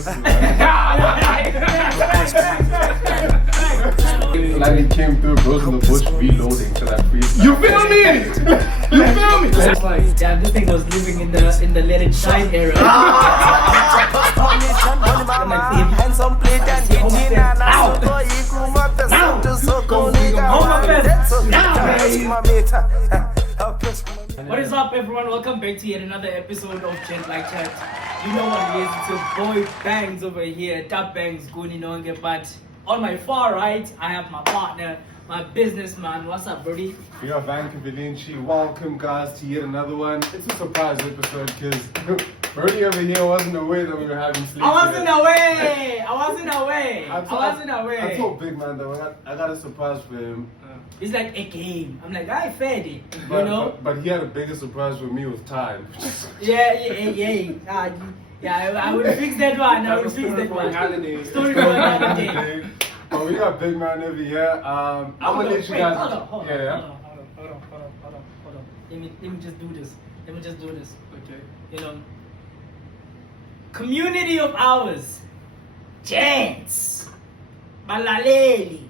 Like it came through, bros in the bush reloading to that freestyle. You feel me? You feel me? It's like, damn, this thing was living in the Let It Shine era. What is up, everyone? Welcome back to yet another episode of GentlikeChat. You know what it is? It's your boy Bangs over here, Top Bangs Guninonge. But on my far right, I have my partner, my businessman. What's up, Brody? We are Van Cavilinci. Welcome, guys, to yet another one. It's a surprise episode because Brody over here wasn't aware that we were having sleep. I wasn't away. I told Big Man that I got a surprise for him. It's like a game. I'm like, I fed it, But, but he had a bigger surprise for me with time. Yeah, I will fix that one. Story for another day. But we got Big Man over here. I'm gonna let you guys. Hold on. Yeah. Let me just do this. Okay. You know, community of ours, Gents, Malaleli.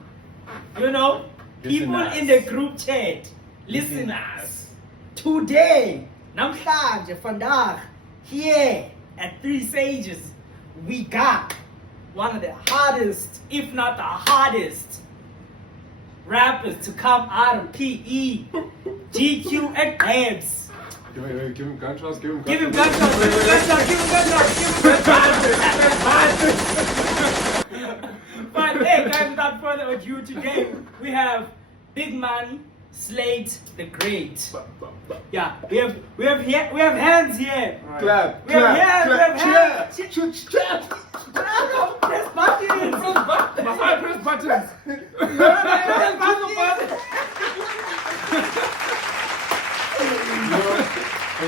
You know, people in the group chat, listeners. Today, namhlanje vandaag, here at Three Sages, we got one of the hardest, if not the hardest, rappers to come out of PE, GQ and Gents. Wait, give him gunshots. Give him gunshots. But hey, guys, without further ado, today we have Big Man, Slate The Great. Yeah, we have hands here. Clap. We have hands. Clap. Press buttons. Press buttons.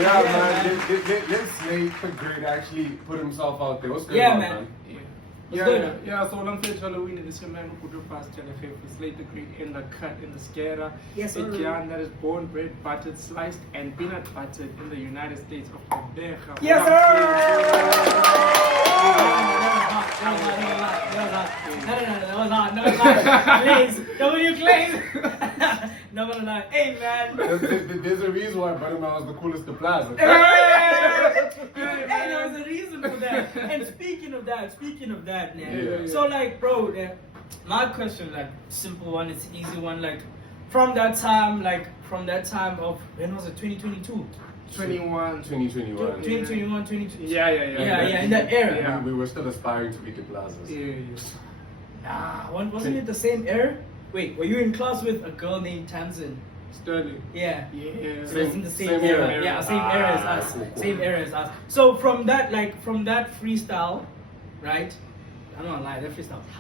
Yeah, man. Let's Slate The Great actually put himself out there. What's going on, man? Yeah, so long as Halloween is your man who put past Jennifer Slate The Great in the cut in the scare. Yes, a yarn that is born, bred, buttered, sliced, and peanut buttered in the United States of America. Yes, sir. No, Clays. W Clays. No. Hey, man. There's a reason why Butterman was the coolest to plaza. Hey, there's a reason for that. And speaking of that, man. Yeah. So, like, bro, my question, like, simple one, it's an easy one. Like, from that time of, when was it, 2022? 2021. 2022. Yeah, in that era. Yeah. We were still aspiring to be the plazas. Nah, wasn't it the same era? Wait, were you in class with a girl named Tamsin? Sterling. Yeah. Yeah. So it's in the same Same era. era. Yeah, same era as us. Cool. Same era as us. So from that freestyle, right? I'm not gonna lie, that freestyle was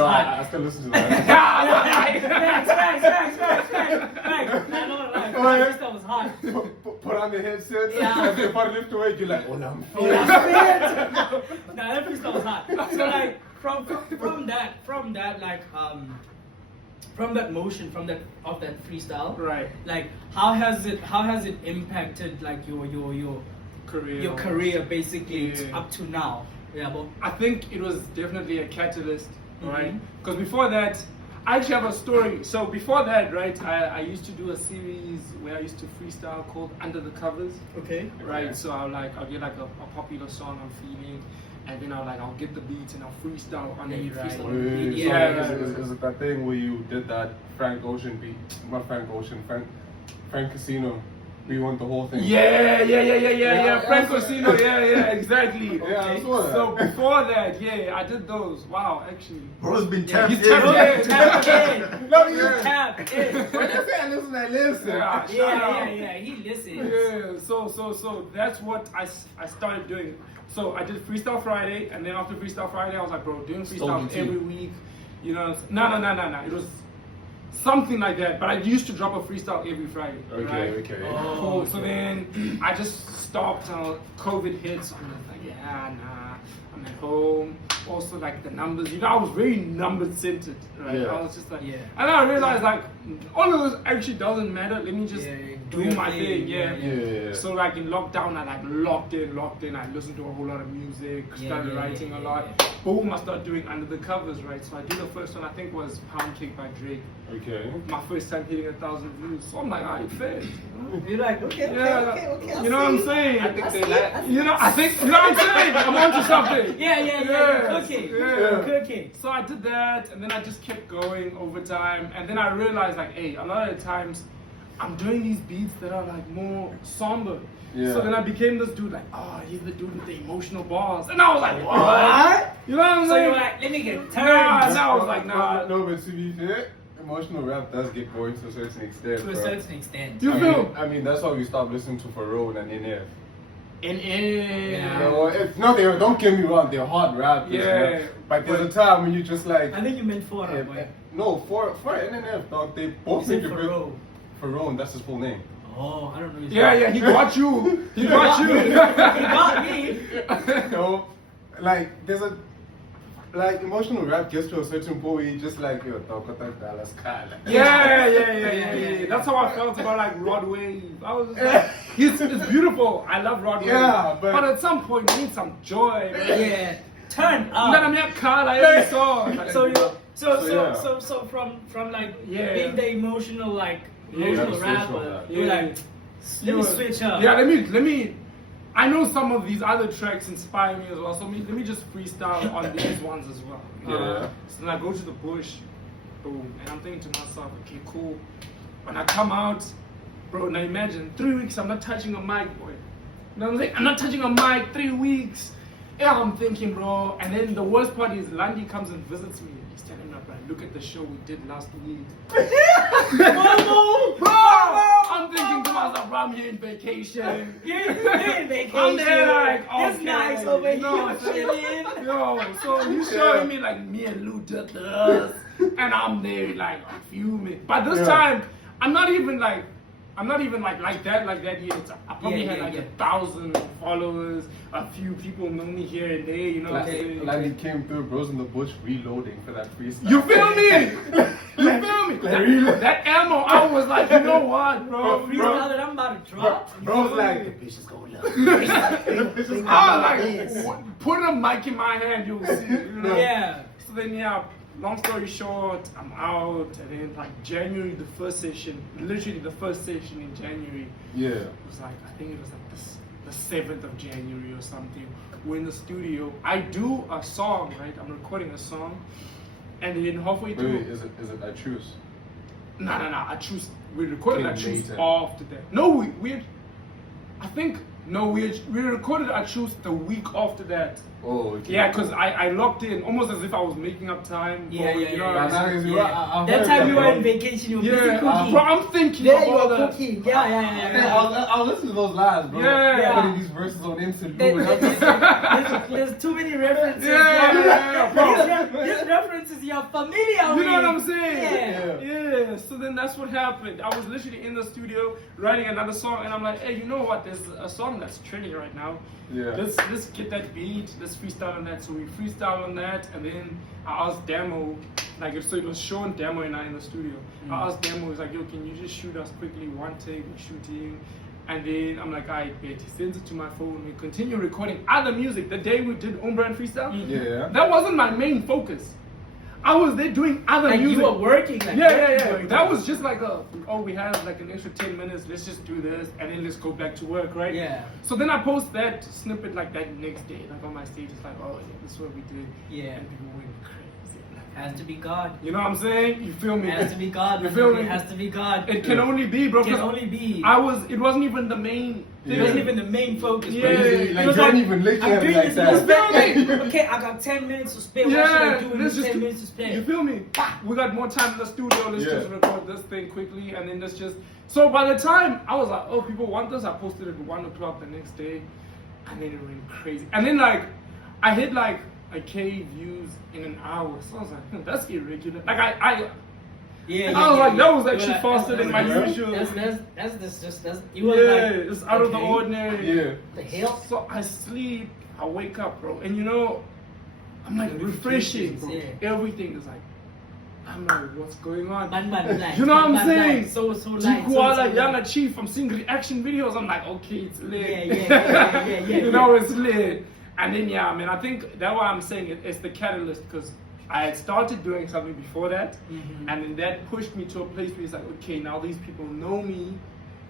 hot. I still listen to that. Facts. I'm not gonna lie, that freestyle was hot. Put on the headset. Yeah. If you lift away, you're like, oh, no, I'm Nah, that freestyle was hot. So like from that motion, of that freestyle, Right. like how has it impacted like your career basically up to now? Yeah, but I think it was definitely a catalyst, right? Because before that, I actually have a story. So before that, right, I used to do a series where I used to freestyle called Under the Covers. okay. Right, so I'll get like a popular song I'm feeling, and then I'll get the beats and I'll freestyle on it. Right. Is it that thing where you did that Frank Ocean beat? Not Frank Ocean, Frank Casino. We want the whole thing. Yeah. Frank Casino, exactly. Yeah, I saw that. So before that, I did those. Wow, actually. Bro's been tapped in. Tapped in. No, you Tapped in. When you say I listen. Yeah, he listens. Yeah, so that's what I started doing. So I did Freestyle Friday, and then after Freestyle Friday, I was like, bro, doing freestyle every week. You know, no. It was something like that. But I used to drop a freestyle every Friday. Okay. Cool. So then I just stopped until COVID hits. And I was like, I'm at home. Also, like the numbers, I was very number centered, right? Yeah. I was just like, and I realized like all of this actually doesn't matter. Let me just do my thing. Yeah. So like in lockdown, I like locked in. I listened to a whole lot of music, started writing a lot. Boom, I started doing under the covers, right? So I did the first one, I think was Pound Cake by Drake. Okay. My first time hitting 1,000 views. So I'm like, alright, fair. You're like, okay. You know what I'm saying? I think they like. You know what I'm saying? I'm onto something. Yeah. Cooking. So I did that, and then I just kept going over time, and then I realized like, hey, a lot of the times I'm doing these beats that are like more somber. Yeah. So then I became this dude like, oh, he's the dude with the emotional bars, and I was like, what? You know what I'm So saying? you're like, let me get turned. Nah, I was like, nah. No, but to be fair, emotional rap does get boring to a certain extent. To a certain extent. You feel? I mean, that's why we stopped listening to Pharaoh and NF. Yeah. No, don't get me wrong, they're hard rappers. Yeah. But there's a time when you just like. I think you meant for No, for NF, dog, they both make a bit. Pharaoh, that's his full name. Oh, I don't know. Yeah, he got you. He got you. He got me. No, like there's a. Like emotional rap gets to a certain point where you just like, yo, talk about Dallas Kyle. Yeah. That's how I felt about like Rod Wave. I was just like, it's beautiful. I love Rod Wave. Yeah, but at some point you need some joy. Man. Yeah. Turn up. Let me have Kyle every song. So from like being the emotional rapper, you're like, let me switch up. Yeah, let me. I know some of these other tracks inspire me as well, so let me just freestyle on these ones as well. So then I go to the bush, boom, and I'm thinking to myself, okay, cool. When I come out, bro, now imagine 3 weeks I'm not touching a mic, boy. You know what I'm saying? I'm not touching a mic, 3 weeks. Yeah, I'm thinking, bro. And then the worst part is Landy comes and visits me. He's telling me, bro, look at the show we did last week. I'm thinking to myself, bro, I'm here in vacation. You're in vacation. I'm there like, it's okay. nice over No, here chilling. Yo, so you showing me like me and Lou did this, and I'm there like fuming. But this time, I'm not even like that yet. I probably had like 1,000 followers, a few people know me here and there, you know what I'm saying? Like he came through, bros in the bush reloading for that freestyle. You feel me? You feel me? That ammo, I was like, you know what, bro? Freestyle that I'm about to drop. Bro's like, the bitch is gonna love me. I was like, put a mic in my hand, you'll see. You know? Yeah. So then, long story short, I'm out, and then like January, the first session in January. Yeah. It was like, I think it was like the 7th of January or something. We're in the studio. I do a song, right? I'm recording a song, and then halfway through. Wait, is it I choose? No. I choose. We recorded I choose later. after that. No, we recorded I choose the week after that. Oh, okay. Yeah, because I locked in almost as if I was making up time. Yeah. That time you were in vacation, you were busy cooking. Bro, I'm thinking There you about were that. cooking. Yeah. I'll listen to those lines, bro. Yeah. Putting these verses on interlude. There's too many references. These references you're familiar with. You know what I'm saying? Yeah. So then that's what happened. I was literally in the studio writing another song, and I'm like, hey, you know what? There's a song that's trending right now. Yeah. Let's get that beat. Let's freestyle on that. So we freestyle on that, and then I asked Damo, so it was Sean, Damo, and I in the studio. I asked Damo, he's like, yo, can you just shoot us quickly one take? We're shooting. And then I'm like, I bet. He sends it to my phone. We continue recording other music. The day we did Umbra and freestyle, that wasn't my main focus. I was there doing other music. You were working. That was just like we have like an extra 10 minutes. Let's just do this, and then let's go back to work, right? Yeah. So then I post that snippet like that next day, like on my stage. It's like, oh yeah, this is what we did. Yeah. And people went crazy. Has to be God. You know what I'm saying? You feel me? Has to be God. You feel me? It has to be God. It can only be, bro. It can only be. It wasn't even the main. It wasn't even the main focus. Yeah. Like, you don't even look I'm at doing it like this that. Okay, I got 10 minutes to spare. What should I do in let's this just 10 minutes to spare? You feel me? We got more time in the studio. Let's just record this thing quickly, and then let's just. So by the time I was like, oh, people want this, I posted it at 1 o'clock the next day, and then it went crazy. And then I hit like a K views in an hour. So I was like, that's irregular. Like I was like, that was actually faster than my usual. It's out of the ordinary. Yeah. The hell? So I sleep, I wake up, bro, and I'm like refreshing, bro. Yeah. Everything is like I'm like, what's going on? Like, you know what I'm saying? So Kuala, Younger Chief, I'm seeing reaction videos. I'm like, okay, it's lit. Yeah. You know, it's lit. And then, yeah, I mean, I think that's why I'm saying it's the catalyst, because I had started doing something before that, and then that pushed me to a place where it's like, okay, now these people know me,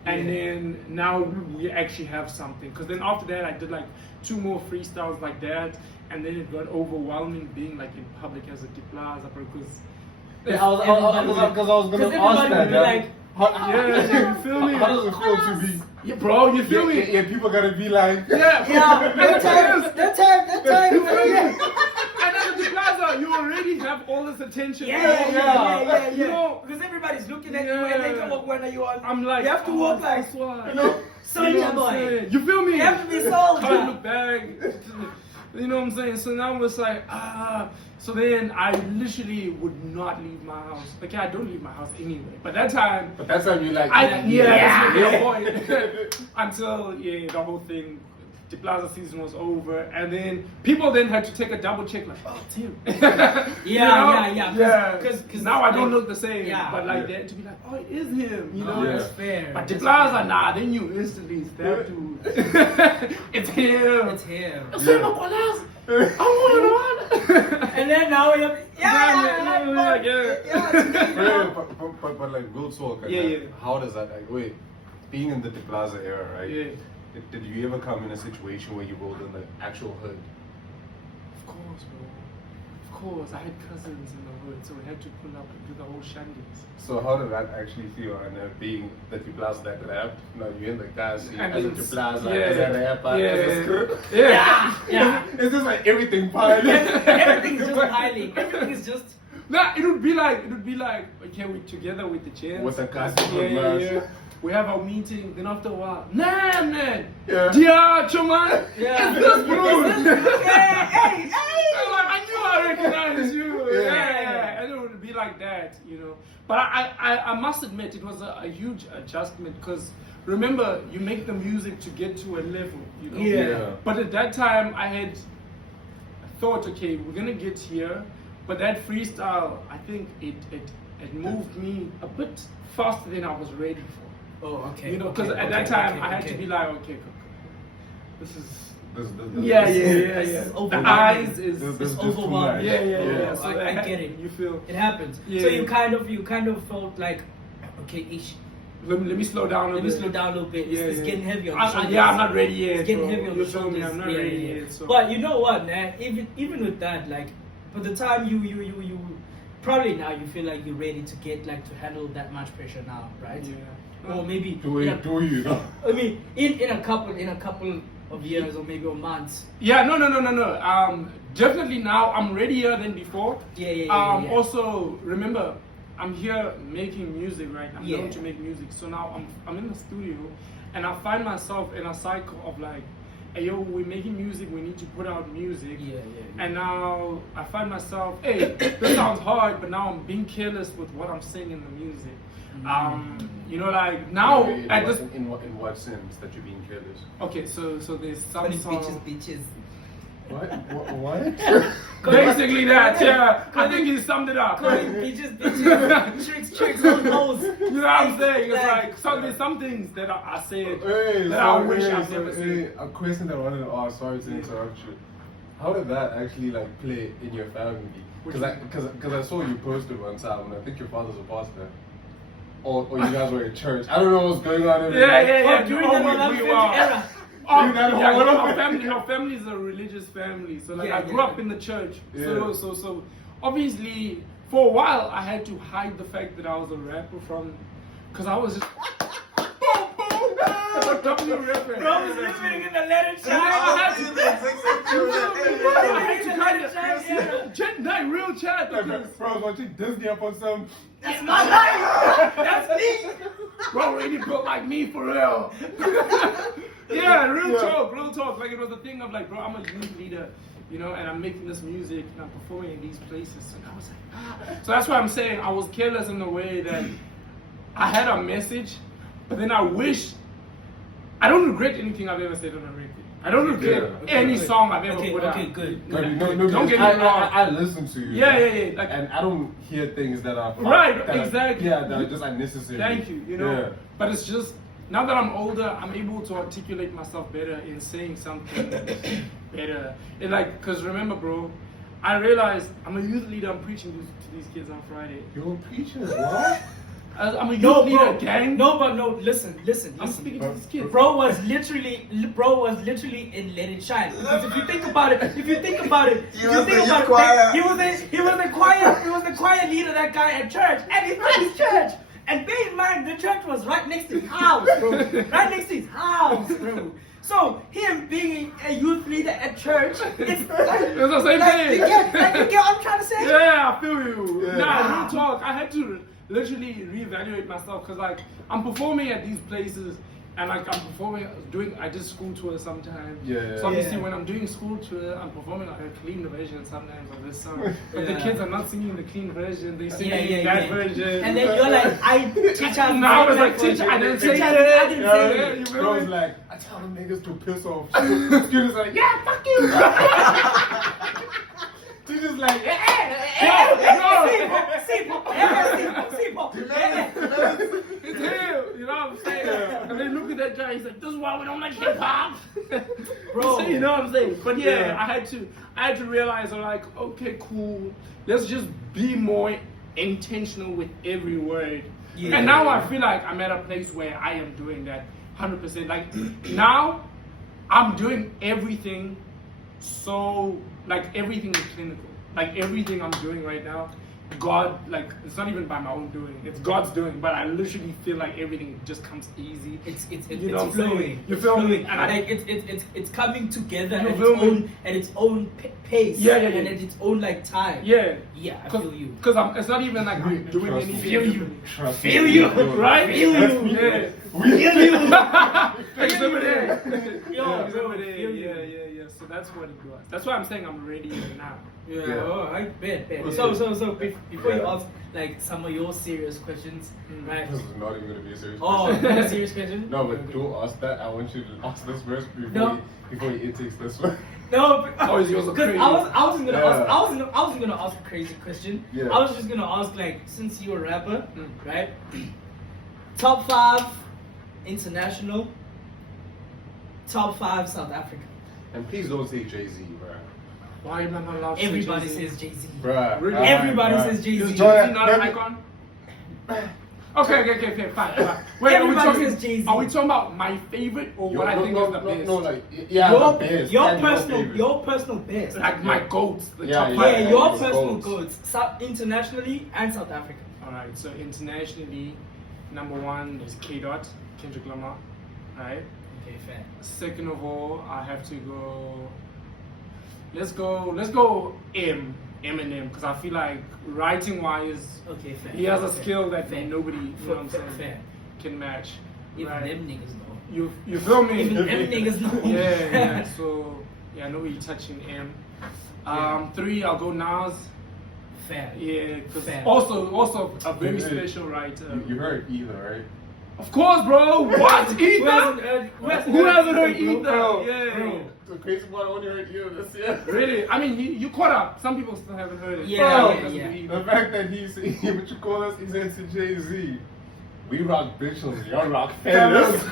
and then now we actually have something. Because then after that, I did like 2 more freestyles like that, and then it got overwhelming being like in public as a Plaza, because I was gonna ask that. Like, you feel me? How does it feel to be? Yeah, bro, you feel me? Yeah, people gotta be like. that time. And at the Plaza, you already have all this attention. Yeah. You know, because everybody's looking at you and they come up when you are. I'm like, you have to walk like, you know, soldier boy. You feel me? You have to be soldier. Can't look back. You know what I'm saying? So now it's like, so then I literally would not leave my house. Like, I don't leave my house anyway. But that time you like. that's the point. Until the whole thing, the Plaza season was over, and then people then had to take a double check, like, oh, it's him. Because now I don't look the same. Yeah, but like they had to be like, oh, it is him. You know, that's fair. But the Plaza, nah, they knew instantly. It's that dude. It's him. It's him. It's him. And then now you're But like real talk. How does that? Like, wait, being in the Plaza era, right? Yeah. Did you ever come in a situation where you rolled in the actual hood? Of course, bro. Of course. I had cousins in the hood, so we had to pull up and do the whole shandies. So how did that actually feel? And being the Plaza that rap, you're in the gas, as a Plaza, as a rapper, It's just like everything piling. Everything's just piling. Everything is just. Nah, it would be like, okay, we're together with the Gents. With the cast, We have our meeting, then after a while, man. Yeah. Chuman. Yeah. It's this dude. Hey. I knew I recognized you. Yeah. And it would be like that, you know. But I must admit, it was a huge adjustment, because remember, you make the music to get to a level, you know. Yeah. But at that time, I had thought, okay, we're gonna get here, but that freestyle, I think it moved me a bit faster than I was ready for. Oh, okay. You know, because at that time I had to be like, okay, this is. This The eyes is overwhelming. Yeah. So I get it. You feel it happens. Yeah. So you kind of felt like, okay, let me slow down a little bit. It's getting heavy on the shoulders. I'm not ready yet. It's getting heavy on the shoulders. I'm not ready yet. So. But you know what, man? Even with that, like, by the time you probably now you feel like you're ready to get like to handle that much pressure now, right? Yeah. Or maybe do you know? I mean, in a couple of years or maybe or months. Yeah, no. Definitely now I'm readier than before. Yeah. Also, remember, I'm here making music right now. I'm going to make music. So now I'm in the studio, and I find myself in a cycle of like, hey, yo, we're making music, we need to put out music. Yeah. And now I find myself, hey, this sounds hard, but now I'm being careless with what I'm saying in the music. You know, like now at this. In what sense that you're being careless? Okay, so there's some bitches. What? Basically that, yeah. I think he summed it up. Calling bitches, tricks, hoes. You know what I'm saying? It's like there's some things that I said that I wish I'd never said. A question that I wanted to ask, sorry to interrupt you. How did that actually like play in your family? Because I saw you posted one time, and I think your father's a pastor. Or you guys were in church. I don't know what's going on. Yeah. During the era. Our family is a religious family. So like I grew up in the church. Yeah. So obviously for a while I had to hide the fact that I was a rapper because I was just W reference. Bro was living in the letter chat. I had to kind of real chat. Bro, watching Disney up on some. That's my life. That's me. Bro, really built like me for real. Yeah, real talk. Like it was a thing of like, bro, I'm a youth leader, you know, and I'm making this music and I'm performing in these places. And I was like, So that's why I'm saying I was careless in the way that I had a message, but then I wish I don't regret anything I've ever said on a record. I don't regret any song I've ever put out. Okay, good. No, Don't get me wrong. I listen to you. Yeah. Like, and I don't hear things that are right, that exactly. That are just unnecessary. Thank you. Yeah. But it's just now that I'm older, I'm able to articulate myself better in saying something better. And like, cause remember, bro, I realized I'm a youth leader. I'm preaching to these kids on Friday. You're preaching what? I'm a youth leader, gang. No, but no, listen. I'm speaking to these kids. Bro was literally in Let It Shine. Because if you think about it, he was the choir leader, that guy at church, and he's at his church. And bear in mind, the church was right next to his house, bro. Right next to his house, bro. So him being a youth leader at church, it's the same thing. You get what I'm trying to say? Yeah, I feel you. Yeah. Nah, real talk. I had to literally reevaluate myself because like I'm performing at these places and like I'm performing I did school tours sometimes. Yeah. So obviously when I'm doing school tour, I'm performing like a clean version sometimes of this song. But the kids are not singing the clean version, they singing that version. And then you're like, teacher. No, I was like, teacher, I didn't say that. I didn't say Yeah, it. you I remember? was like, I tell them niggas to piss off. Students like, yeah, fuck you. Teachers like, it's him, you know what I'm saying? Yeah. And then look at that guy, he's like, this is why we don't like hip hop. Bro. You know what I'm saying? But yeah, Yeah. I had to realize, I'm like, okay, cool. Let's just be more intentional with every word. Yeah. And now I feel like I'm at a place where I am doing that 100%. Like now, I'm doing everything so, like everything is clinical. Like everything I'm doing right now, God, like it's not even by my own doing, it's God's doing, but I literally feel like everything just comes easy. It's You know what I'm flowing. saying? You feel me? And Like it's coming together You at feel me? its own pace. Yeah. And at its own like time. Yeah. Yeah, I feel you. Because it's not even like I'm doing Trust anything. me. Feel you. Trust Feel me. you. Right? Feel you. Yeah. Feel you. He's over there. Yo, He's over there. feel you. Yeah. So that's what it was. That's why I'm saying I'm ready now. Yeah. Yeah. Oh, I bet. Yeah. So before you Yeah. ask like some of your serious questions, right? This is not even going to be a serious Oh, question. not a serious question? No, but don't ask that. I want you to ask this first before No. you intakes this one. No, Oh, is yours a because crazy? I wasn't gonna Yeah. ask. I wasn't gonna ask a crazy question. Yeah. I was just gonna ask like, since you're a rapper, right? Top 5 international, top 5 South Africa. And please don't say Jay-Z, bruh. Why am I not allowed to say Everybody Jay-Z? says Jay-Z. Bruh. Really? Everybody bruh. says Jay-Z. Is Is Jay-Z not an icon? Okay, fine. Wait, Everybody says Jay-Z. are we talking about my favorite or what I think is the best? No, like, yeah, the best. and your personal best. Like my goats, the Yeah, top yeah. five. Yeah, your the personal goals. goals. Internationally and South Africa. Alright, so internationally, number 1 is K-Dot, Kendrick Lamar. Alright. Okay, fair. Second of all, I have to go. Let's go Eminem, because I feel like writing wise, Okay, fair. he has a Fair. skill that Fair. nobody, you know what I'm saying, Fair. can match. Even Right. them niggas know. You feel me? Even them niggas know. Yeah. So yeah, nobody touching M. 3, I'll go Nas. Fair. Yeah, because Fair. also a very Yeah. special writer. You heard either, right? Of course, bro. What? Who Ether? hasn't Who hasn't heard bro? Ether? Bro, Yeah. bro. The crazy part, I only heard you this year. Really? I mean, you caught up. Some people still haven't heard it. Yeah, Bro, yeah. The fact that he's what you call us, he's into Jay-Z. We rock bitches, y'all rock fellas.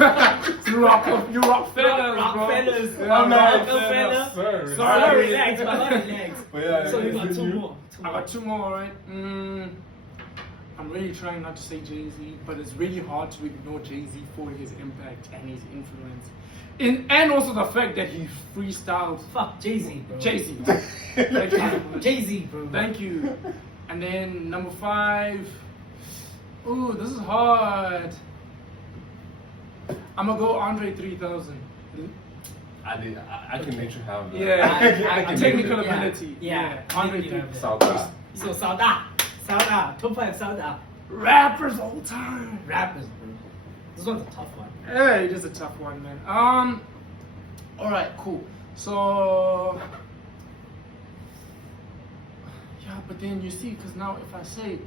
you rock fellas, bro. Rock fellas. Yeah, I'm not Rock fellas. sir. Sorry. Relax, but relax. But yeah, So you got 2 continue. more. I got 2 more, right? I'm really trying not to say Jay-Z, but it's really hard to ignore Jay-Z for his impact and his influence. And also the fact that he freestyled Fuck Jay-Z, bro. Jay-Z. Thank you. Jay-Z, bro. Thank you. And then number 5. Ooh, this is hard. I'm gonna go Andre 3000. I can let you have that. Yeah, I can technical let you- ability. Yeah. Andre You have 3000. South. So Sauda. Top 5 Sauda. Rappers all time. Rappers, bro. This one's a tough one. Yeah, it is a tough one, man. Alright, cool. So yeah, but then you see, because now if I say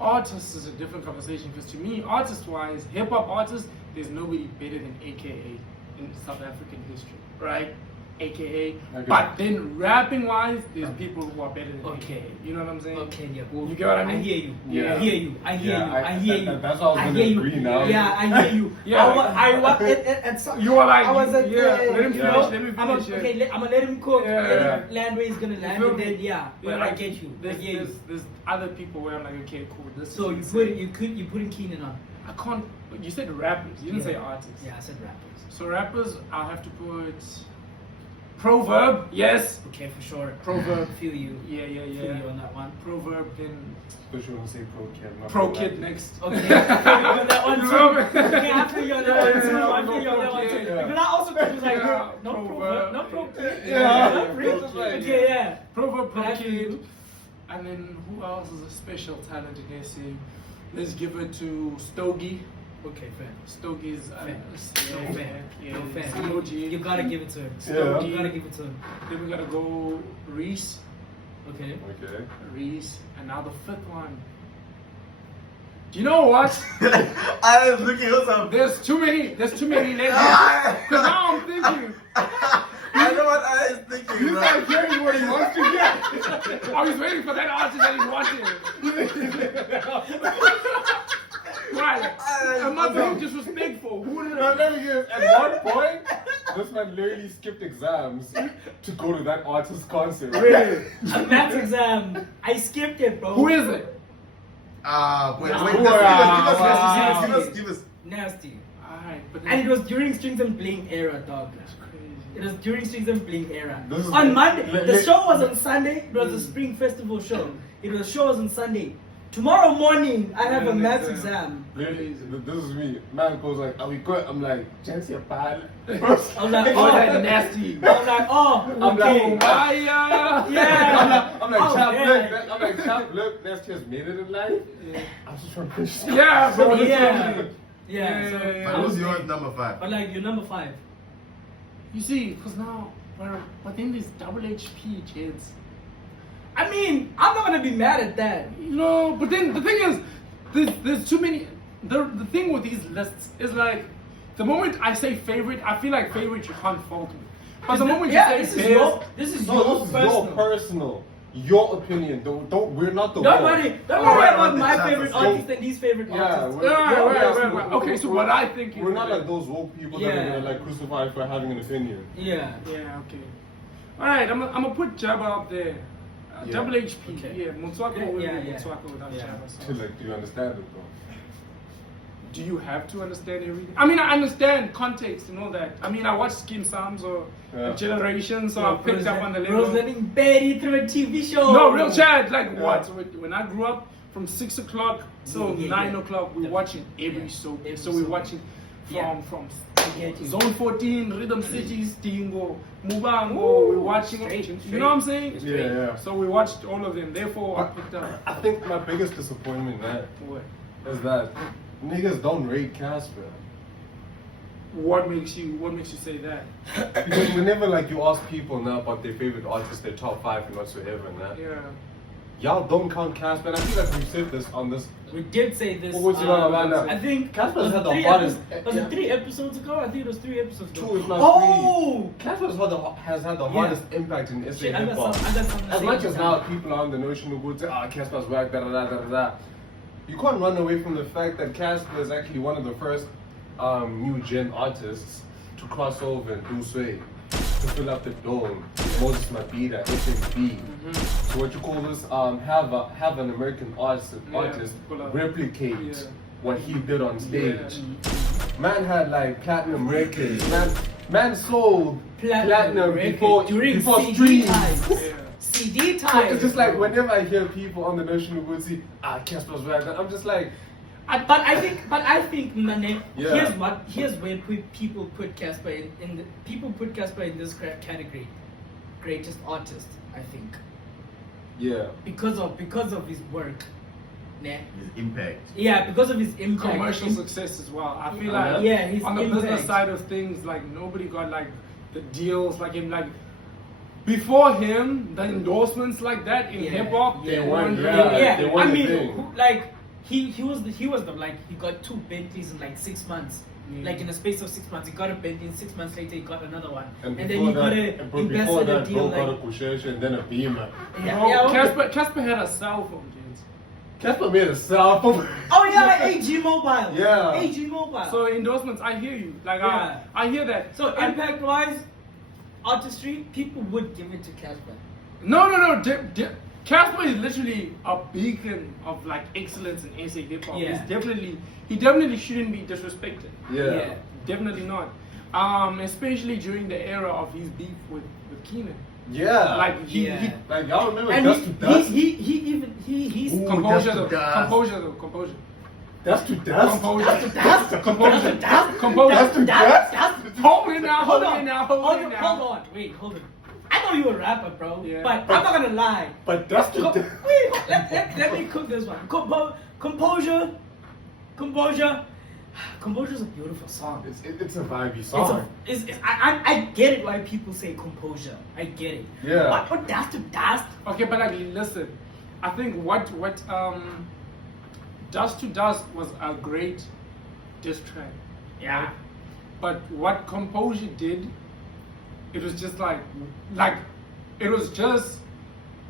artists is a different conversation, because to me, artist wise, hip hop artists, there's nobody better than AKA. in South African history, right? AKA. Okay. But then rapping wise, there's people who are better than Okay. AKA. You know what I'm saying? Okay, yeah. Well, You get what I mean? I hear you. Yeah. I hear you. I hear you. I hear you. That's why I was I gonna hear you. agree now. Yeah, I hear you. Yeah. I was at some. You are like, I was at yeah, let him you finish, know, let me finish, yeah. Okay, I'm gonna let him cook. Yeah. Let him land where he's gonna land, feel and me? then yeah. But I get you. I hear you. There's other people where I'm like, okay, cool. This So is you putting Keenan on? I can't. You said rappers. You didn't say Yeah. artists. Yeah, I said rappers. So rappers, I'll have to put Proverb. Yes. Okay, for sure. Proverb. Feel you. Yeah. Feel you on that one. Proverb. Then Especially when you say pro kid. not Pro pro Kid kid. next. Okay, on that one You too. know me? Okay, I feel you on that one too. Yeah, I feel you on that one too. yeah. Because I also was like, Yeah, no Proverb. Proverb, no Pro Kid. Yeah, no yeah, Pro Pro Kid. Kid, Okay, yeah. Proverb. Pro But I feel Kid. you. And then who else is a special talent in SA? Let's give it to Stogie. Okay, fair. Stogie's No fair. yeah, No fair. Stogie. You gotta give it to him. Yeah. You gotta give it to him. Then we gotta go Reese. Okay. Okay. Reese. And now the fifth one. Do you know what? I was looking at something. There's too many legends. Because now I'm thinking, I know what I was thinking, He's bro. not hearing what he wants to hear. I was waiting for that artist that he's watching. Right. I'm not being disrespectful. Who would No, let me guess. At one point, this man literally skipped exams to go to that artist's concert. Really? A maths exam. I skipped it, bro. Who is it? Wait, Wow. give us. Nasty. Alright, but And it was during Strings and Bling era, dog. That's crazy. It was during Strings and Bling era. This is- On Monday, the let- show was on Sunday. It was a Spring Festival show. The show was on Sunday. Tomorrow morning, I have a maths exam. Literally, this is me. Man goes like, "Are we good?" I'm like, "Gents, you're bad." I was like, Oh, oh, that's nasty. I was like, oh, I'm okay. like, Fire! Yeah. I'm like, Oh, chap, yeah. look. I'm like, chap, look. That's just made it in life. I'm just trying to finish. Yeah, bro. Yeah. Yeah, So, yeah, yeah. But who's yours number 5? But like, you're number 5. You see, because now, but then there's double HP kids. I mean, I'm not gonna be mad at that. No, but then the thing is, there's too many. The thing with these lists is like, the moment I say favorite, I feel like favorite you can't fault me. But the moment yeah, you this say is best, this is No, your this is personal. your personal, your opinion. Don't. We're not the. Don't world. worry Alright, about my okay, favorite so- artist and these favorite Yeah, artists. we're, Right. Okay, so what I think is we're not that- like those woke people Yeah. that are gonna like crucify for having an opinion. Yeah. Yeah, okay. Alright, I'm gonna put Jabba up there. Yeah. Double HP. Okay. Yeah, Mutswako Yeah, will yeah, be yeah. Mutswako without Yeah. Jabba. To So. like, do you understand it, bro? Do you have to understand everything? I mean, I understand context and all that. I mean, I watched Skim Psalms or Yeah. Generations, so I picked up on the Rose level. letting Betty through a TV show. No, real chat. Like Yeah. what? When I grew up, from 6 o'clock till Yeah, 9 yeah. o'clock, we're Yeah. watching every Yeah. soap. Every So we're soap. watching Yeah. from get you. Zone 14, Rhythm City, Stingo, Mubango. Ooh, We're watching straight, it. straight. You know what I'm saying? Yeah, yeah. So we watched all of them. Therefore, I picked up. I think my biggest disappointment in that What? is that niggas don't rate Casper. What makes you say that? Because whenever like you ask people now about their favorite artists, their top 5 and whatsoever, and that, Yeah. y'all don't count Casper. And I feel like we've said this on this. We did say this. What was it all about now? I think Casper's had the three hardest- Was yeah. it 3 episodes ago? I think it was 3 episodes ago. 2 if not Oh! 3. Casper's has had the Yeah. hardest impact in SA Shit, I hip got hop. something to As say much as about now that. people are on the notion of would say, Casper's whack, da da da da da. You can't run away from the fact that Casper is actually one of the first new gen artists to cross over and do sway, to fill up the dome. Moses Mabida, SMB. So what you call this? Have an American artist pull up. replicate Yeah. what he did on stage. Yeah. Man had like platinum records. Man sold Platinum before record during CD streams. times. Yeah. CD So time. it's just like whenever I hear people on the notion of would say, Casper's right, I'm just like, But I think, Mane, Yeah. here's where people put Casper people put Casper in this category, greatest artist. I think yeah. because of his work, nah. His impact. Yeah, because of his impact. Commercial success as well. I feel like Yeah, his on the impact. business side of things, like nobody got like the deals like him. Like before him, the endorsements like that in Yeah. hip hop, Yeah. they weren't. Yeah, they I weren't mean, a thing. like he was the like he got 2 Bentleys in like 6 months. Like in the space of 6 months, he got a Bentley. 6 months later, he got another one, And then before he got that, a before investor that, deal. bro got a Like, Kushesha and then a Beamer. yeah, Casper had a cell phone, Gents. Casper made a cell phone. oh yeah, AG Mobile. Yeah. AG Mobile. So endorsements, I hear you. Like Yeah. I hear that. So impact-wise, artistry, people would give it to Casper. No. Casper is literally a beacon of like excellence in SA hip hop. Yeah. He definitely shouldn't be disrespected. Yeah. Definitely not. Especially during the era of his beef with Keenan. Yeah. Like he like y'all remember And Dust to Dust? he's Ooh, composure Dust to though. Dust. Composure. Dust to Dust? Composure. That's Composure. That's Composure. that's Hold it now. Hold Hold it on, now. hold Hold it on, now. hold on. Wait, hold on. I know you're a rapper, bro. Yeah. But I'm not gonna lie. But Dust to Dust. Wait, let me cook this one. Composure. Composure's a beautiful song. It's a vibey song. I get it why people say composure. I get it. Yeah. But Dust to Dust. Okay, but like listen, I think what Dust to Dust was a great diss track. Yeah. But what Composure did, it was just like it was just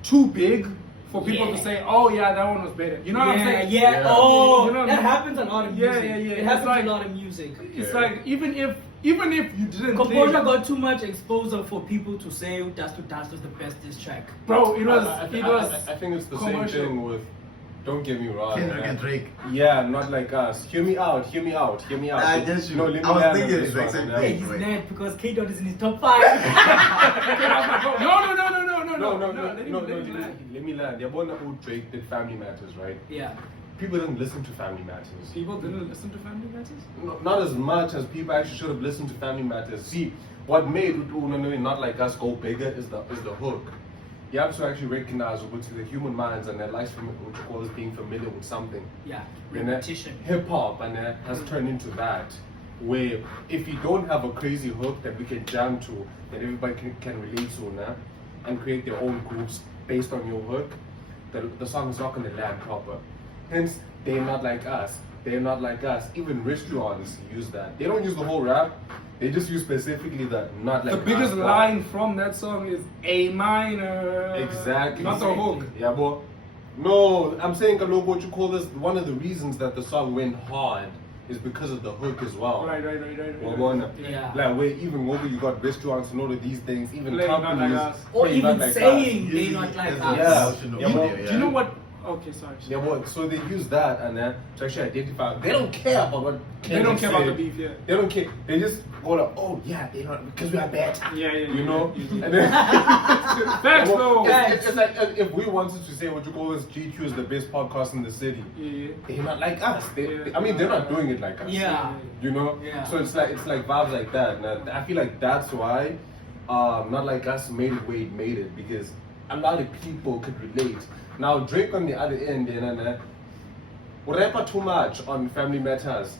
too big for people to Yeah. say, oh yeah, that one was better. You know what I'm saying? Yeah. Yeah. Oh, You know what that I mean? happens a lot of Yeah, music. yeah. It It's happens like- a lot of music. It's Yeah. like even if you didn't Composure think- got too much exposure for people to say Dust to Dust was the best diss track. bro, it was I think it's the commercial. same thing with. Don't get me wrong. Kendrick man. and Drake. Yeah, not like us. Hear me out. Hear me out. I guess you- No, let me I was land on thinking this the exact one, same man. Yeah, thing. he's Wait. mad because K-Dot is in his top 5. No, let me land. Yeah, one who Drake did Family Matters, right? Yeah. People didn't listen to Family Matters. People didn't listen to Family Matters? Not as much as people actually should have listened to Family Matters. See, what made Not Like Us go bigger is the hook. You have to actually recognize what the human minds and their lives from what you call as being familiar with something. Yeah. And Repetition. hip hop and that has turned into that, where if you don't have a crazy hook that we can jam to, that everybody can relate to, nah, and create their own groups based on your hook, the song is not going to land proper. Hence, they're not like us. They're not like us. Even restaurants use that. They don't use the whole rap. They just use specifically the not like The biggest us. line from that song is A minor. Exactly. Not the hook. Yeah, but no, I'm saying what you call this. One of the reasons that the song went hard is because of the hook as well. Right. Well, one, Yeah. like where even over you got restaurants and all of these things, even Playing Not companies, Like Us. Or playing even Not Like saying Us. they not like There's us. Yeah. emotional Yeah, video, but Do you know what? Okay, sorry. Yeah, well, so they use that and then to actually identify. They don't care about what. They don't care about the said. beef, yeah. They don't care. They just go like, oh yeah, they don't because we are bad. Yeah. You know. Yeah. And then Facts, though. it's like if we wanted to say what you call this, GQ is the best podcast in the city. Yeah. They're not like us. I mean, they're not doing it like us. Yeah. You know. Yeah. So it's like vibes like that. And I feel like that's why, Not Like Us made it where it made it because a lot of people could relate. Now Drake on the other end, we rap too much on Family Matters.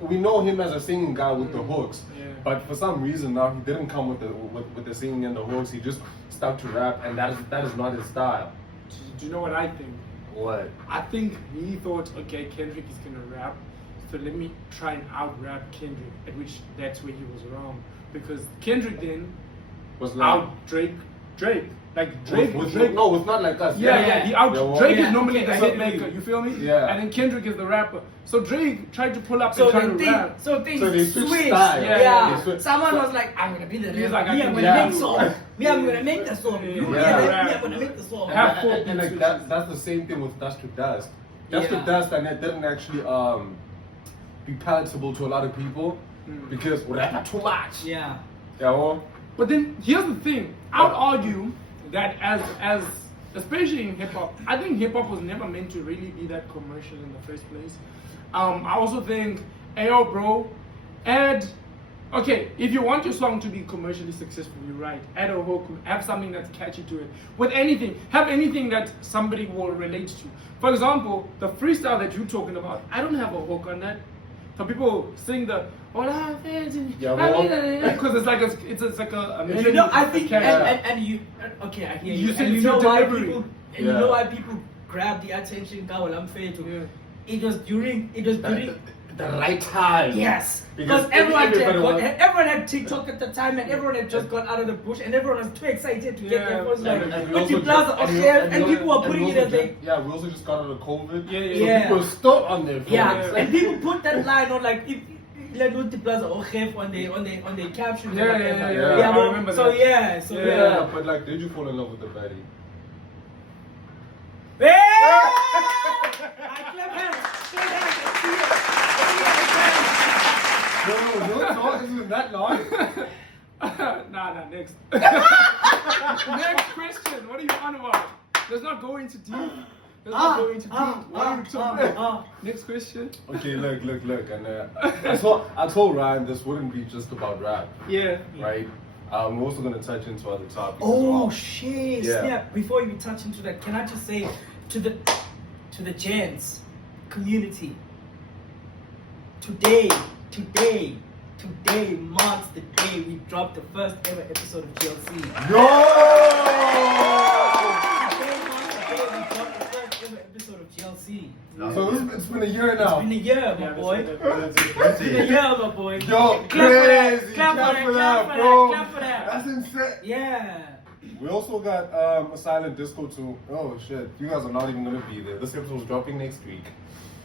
We know him as a singing guy with the hooks, Yeah. but for some reason now he didn't come with the singing and the hooks. He just stuck to rap, and that is not his style. Do you know what I think? What? I think he thought, okay, Kendrick is gonna rap, so let me try and out-rap Kendrick, at which that's where he was wrong. Because Kendrick then Was like out-Drake. Like Drake, with Drake. no, with Not Like Us. Yeah, he out. Yeah, well, Drake yeah, is normally okay, the I hit get maker, you. you feel me? Yeah. And then Kendrick is the rapper. So Drake tried to pull up So and try then to rap. things So they switched switched. style. Yeah. They switched- Someone was like, I'm gonna be the He's rapper. like, I Me, can I'm gonna rap. make song. Me, I'm gonna make the song. You, Yeah. me, I'm gonna make the song. Have four and like beats. that's the same thing with Dust to Dust. Dust to Yeah. Dust, and it didn't actually be palatable to a lot of people because we rap too much. Yeah. Yeah, well, But then here's the thing. I would argue that as especially in hip hop, I think hip hop was never meant to really be that commercial in the first place. I also think, ayo bro, if you want your song to be commercially successful, you're right. Add a hook, have something that's catchy to it. With anything, have anything that somebody will relate to. For example, the freestyle that you're talking about, I don't have a hook on that. So people sing the Yeah, well, because it's like a You know, I think, catchy. and you, okay, I hear You you. said And you it's know your why delivery. people, and Yeah. you know why people grab the attention. It was during the right time. Yes, Because because everyone everybody had TikTok at the time, and everyone had just got out of the bush, and everyone was too excited to get there. It was like, And we put also the plaza just- of and we- chef, and and we people were also- putting and it we as also they. just- Yeah, we also just got out of COVID. Yeah, So yeah. people stopped on their phones. Yeah, and people put that line on like if let the plaza or chef on the captions. Yeah, or yeah, whatever. yeah, yeah. I but- remember so that. yeah, so Yeah, yeah. but like, did you fall in love with the baddie? Hey! I clap hands. No, talk isn't that long. Nah, next. Next question. What are you on about? Let's not go into deep. Let's not go into deep. What are you talking about? Next question. Okay, look, and I told Ryan this wouldn't be just about rap, Yeah. right? We're also gonna touch into other topics. as Oh well. shit! Yeah. Snap! Before you touch into that, can I just say to the Gents community, today marks the day we dropped the first ever episode of GLC. Yo! Today marks the day we dropped the first ever episode of GLC. So it's been a year It's now. been a year, my boy. It's been a year, my boy. Yo, Clap for that, crazy! clap for that, for clap that, for bro. that, clap for that. That's insane. Yeah. We also got a silent disco too. Oh shit, you guys are not even gonna be there. This episode's dropping next week.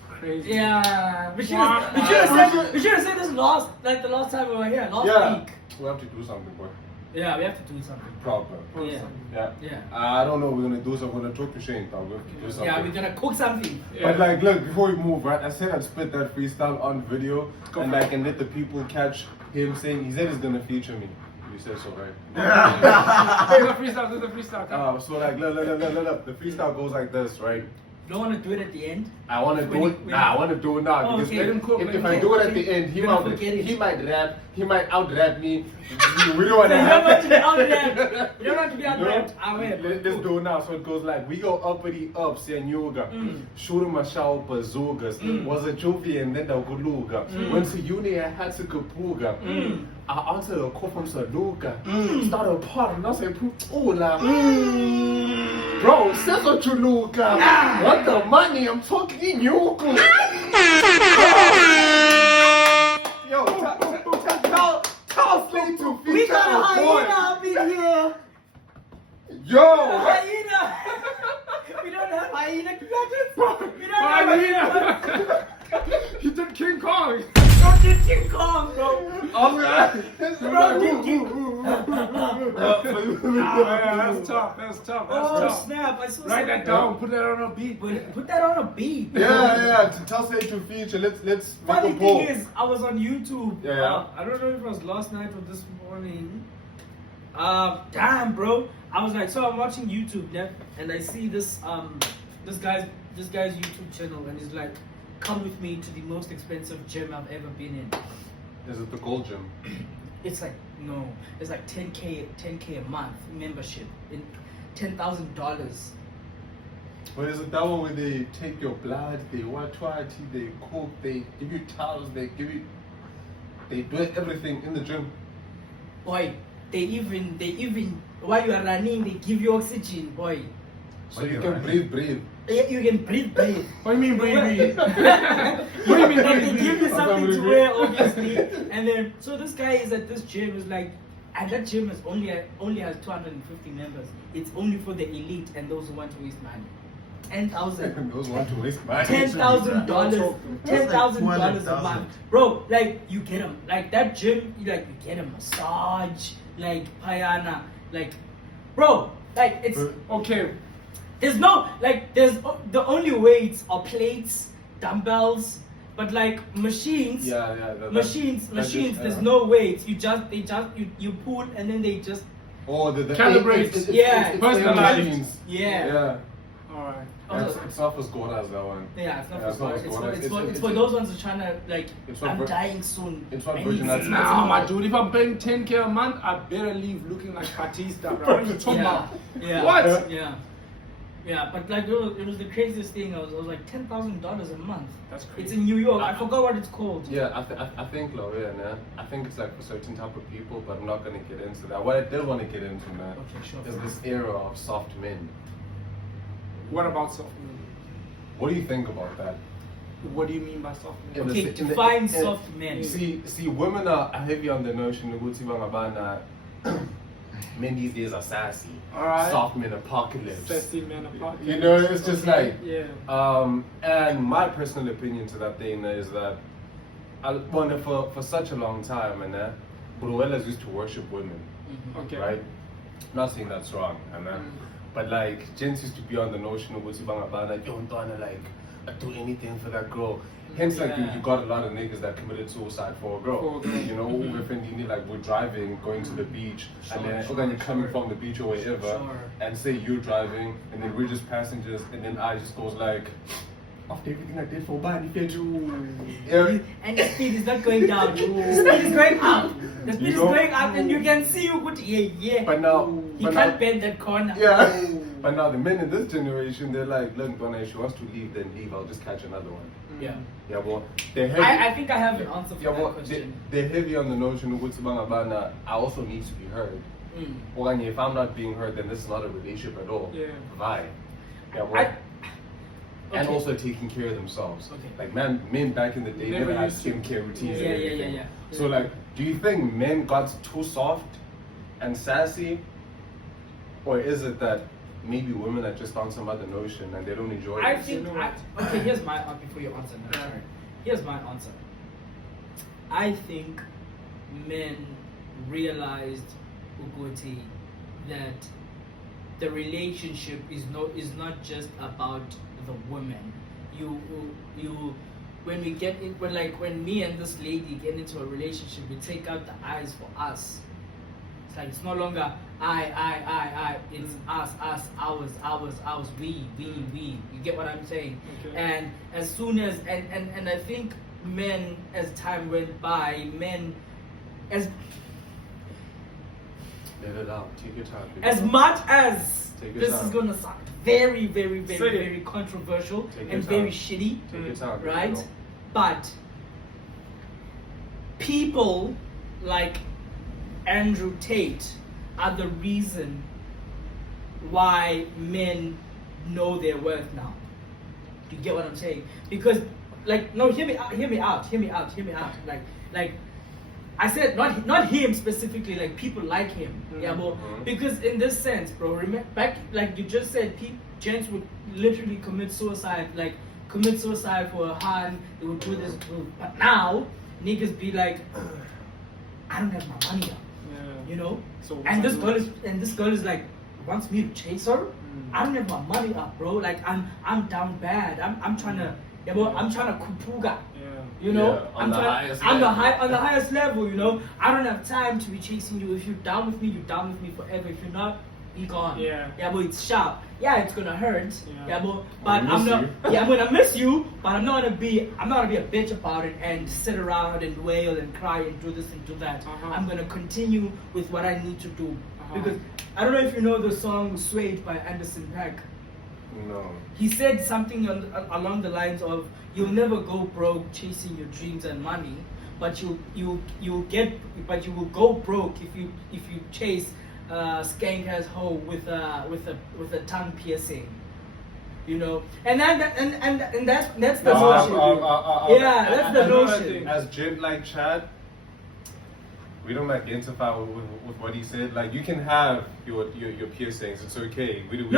Crazy. Yeah, we should have said this the last time we were here, last week. We have to do something, boy. Yeah, we have to do something. Proper. Yeah. Yeah. Yeah. I don't know. We're gonna do something. We're gonna talk to Shane. Though. We have to do something. Yeah, we're gonna cook something. But like, look, before we move, right? I said I'd split that freestyle on video, Go and for I it. can let the people catch him saying he said he's gonna feature me. You said so, right? There's a freestyle. There's a freestyle. So like, look. The freestyle goes like this, right? Don't want to do it at the end. I want to do it. Nah, I want to do it now Oh, because okay. Let him cook, let if him I cook. do it at the end, You're gonna forget it. he might rap. He might out rap me. We don't want So to you don't want to be out have there. You don't want to be out No. there. I will. Let's do it now. So it goes like, we go uppity up, Senyoga. Shuru Mashao Bazoogas. Was a Jovi and then the Guluga. Went to uni, I had to Kapuga. I answered a call from Saluga. Started a part and I said, Pula. Bro, says what you look at. Want the money? I'm talking in Yuku. Yo, tell Slate to feature We got a our boy. hyena up in here. Yo, Hyena. We don't have hyena. We don't have Hyena. You did King Kong. Don't do King Kong, bro. Bro, Yeah, that's tough. That's tough. That's Oh tough. snap! I saw Write that something. down. Put that on a beat. Put that on a beat. Yeah, tell Slate to feature. Let's make Funny a thing poll. is, I was on YouTube. Yeah. I don't know if it was last night or this morning. Damn, bro. I was like, so I'm watching YouTube, yeah, and I see this guy's YouTube channel, and he's like, come with me to the most expensive gym I've ever been in. Is it the Gold Gym? It's like no, it's like 10K a month membership in $10,000. Or is it that one where they take your blood, they watch, they cook, they give you towels, they do everything in the gym? Boy, they even while you are running, they give you oxygen, boy. So you can breathe. Yeah, you can breathe. What do you mean, breathe? What do you mean? Like they give you I something don't to agree. wear, obviously. And then, so this guy is at this gym, is like, and that gym is only has 250 members. It's only for the elite and those who want to waste money. $10,000. Those want to waste money. $10,000. $10,000 a $200,000. month, bro. Like you get them, like that gym. You get a massage, like payana, like, bro. Like it's Okay. there's no like there's the only weights are plates, dumbbells, but like machines. Yeah. Machines. That's There's no weights. You pull and then they just Oh, the Calibrate. it's Personalized. machines. yeah. Alright. It's not for scoras, that one. Yeah, it's not Yeah, for it's not sports. for It's for sports. for those ones who are trying to like. It's not I'm for- dying soon. it's not I virgin need- acid. Nah, my dude, if I'm paying 10K a month, I better leave looking like Batista, bro. What are you talking about? Yeah. What? Yeah, but like it was the craziest thing. I was like $10,000 a month. That's crazy. It's in New York. I forgot what it's called. Yeah, I think, Lauria, man. I think it's like for certain type of people, but I'm not gonna get into that. What I did want to get into, man, Okay, sure. is this era of soft men. What about soft? What do you think about that? What do you mean by soft men? In the Okay, se- in the- define in- soft men. See, women are heavy on the notion of men these days are sassy. Alright. Soft men apocalypse. Sassy men apart. You know, it's just like, Yeah. and my personal opinion to that thing is that, for such a long time, and Bruelas used to worship women, Okay. right? Not saying that's wrong, and but like, Gents used to be on the notion of you don't wanna like do anything for that girl. Hence, like you got a lot of niggas that committed suicide for a girl. You know, we're driving, going to the beach, and then you're coming from the beach or wherever, and say you're driving, and then we're just passengers, and then I just goes like, after everything I did for body, And the speed is not going down. The speed is going up. The speed is going up, and you can see you good. Yeah. But now, He can't bend that corner. Yeah. But now the men in this generation, they're like, look, if she wants to leave, then leave. I'll just catch another one. Yeah. Yeah, well, they're heavy. I think I have an answer for Yeah, well, that question. they're heavy on the notion of I also need to be heard. Or if I'm not being heard, then this is not a relationship at all. Yeah. Why? Yeah, well, and Okay. also taking care of themselves. Okay. Like men back in the day Never never had used to. skincare routines Yeah, and yeah, everything. yeah. So like, do you think men got too soft and sassy, or is it that maybe women are just on some other notion and they don't enjoy it? I think, okay, here's my answer before you answer now. Sorry. Here's my answer. I think men realized, Uguti, that the relationship is not just about the woman. When we get in, when me and this lady get into a relationship, we take out the eyes for us. It's like it's no longer I. It's us, ours. We. You get what I'm saying? Okay. And as soon as and I think men, as time went by, as Let it out. Take your time. as much as Take your this time. is gonna sound very, very, Say very, it. very controversial Take your and very time. shitty, Take your time. right? You know. But people like Andrew Tate are the reason why men know their worth now. Do you get what I'm saying? Because, like, no, hear me out. Like, I said not him specifically, like people like him. Yeah, but because in this sense, bro, remember back, like you just said, gents would literally commit suicide for a hand. They would do this, but now niggas be like, I don't have my money up, you know. So and this girl is like wants me to chase her. I don't have my money up, bro. Like I'm down bad. I'm trying to, yeah, bro, I'm trying to kupuga. You know, Yeah, on the highest on level. the highest level. You know, I don't have time to be chasing you. If you're down with me, you're down with me forever. If you're not, be gone. Yeah. Yeah, but it's sharp. Yeah, it's gonna hurt. Yeah. But I'm I'm gonna not. miss Yeah, I'm gonna miss you. But I'm not gonna be a bitch about it and sit around and wail and cry and do this and do that. I'm gonna continue with what I need to do because I don't know if you know the song "Swayed" by Anderson .Paak. No. He said something along the lines of, "You'll never go broke chasing your dreams and money, but you will go broke if you chase skank ass hoe with a tongue piercing." You know, and that's the notion. Yeah, that's the notion. As GentlikeChat, we don't identify with what he said. Like, you can have your piercings, it's okay. I'm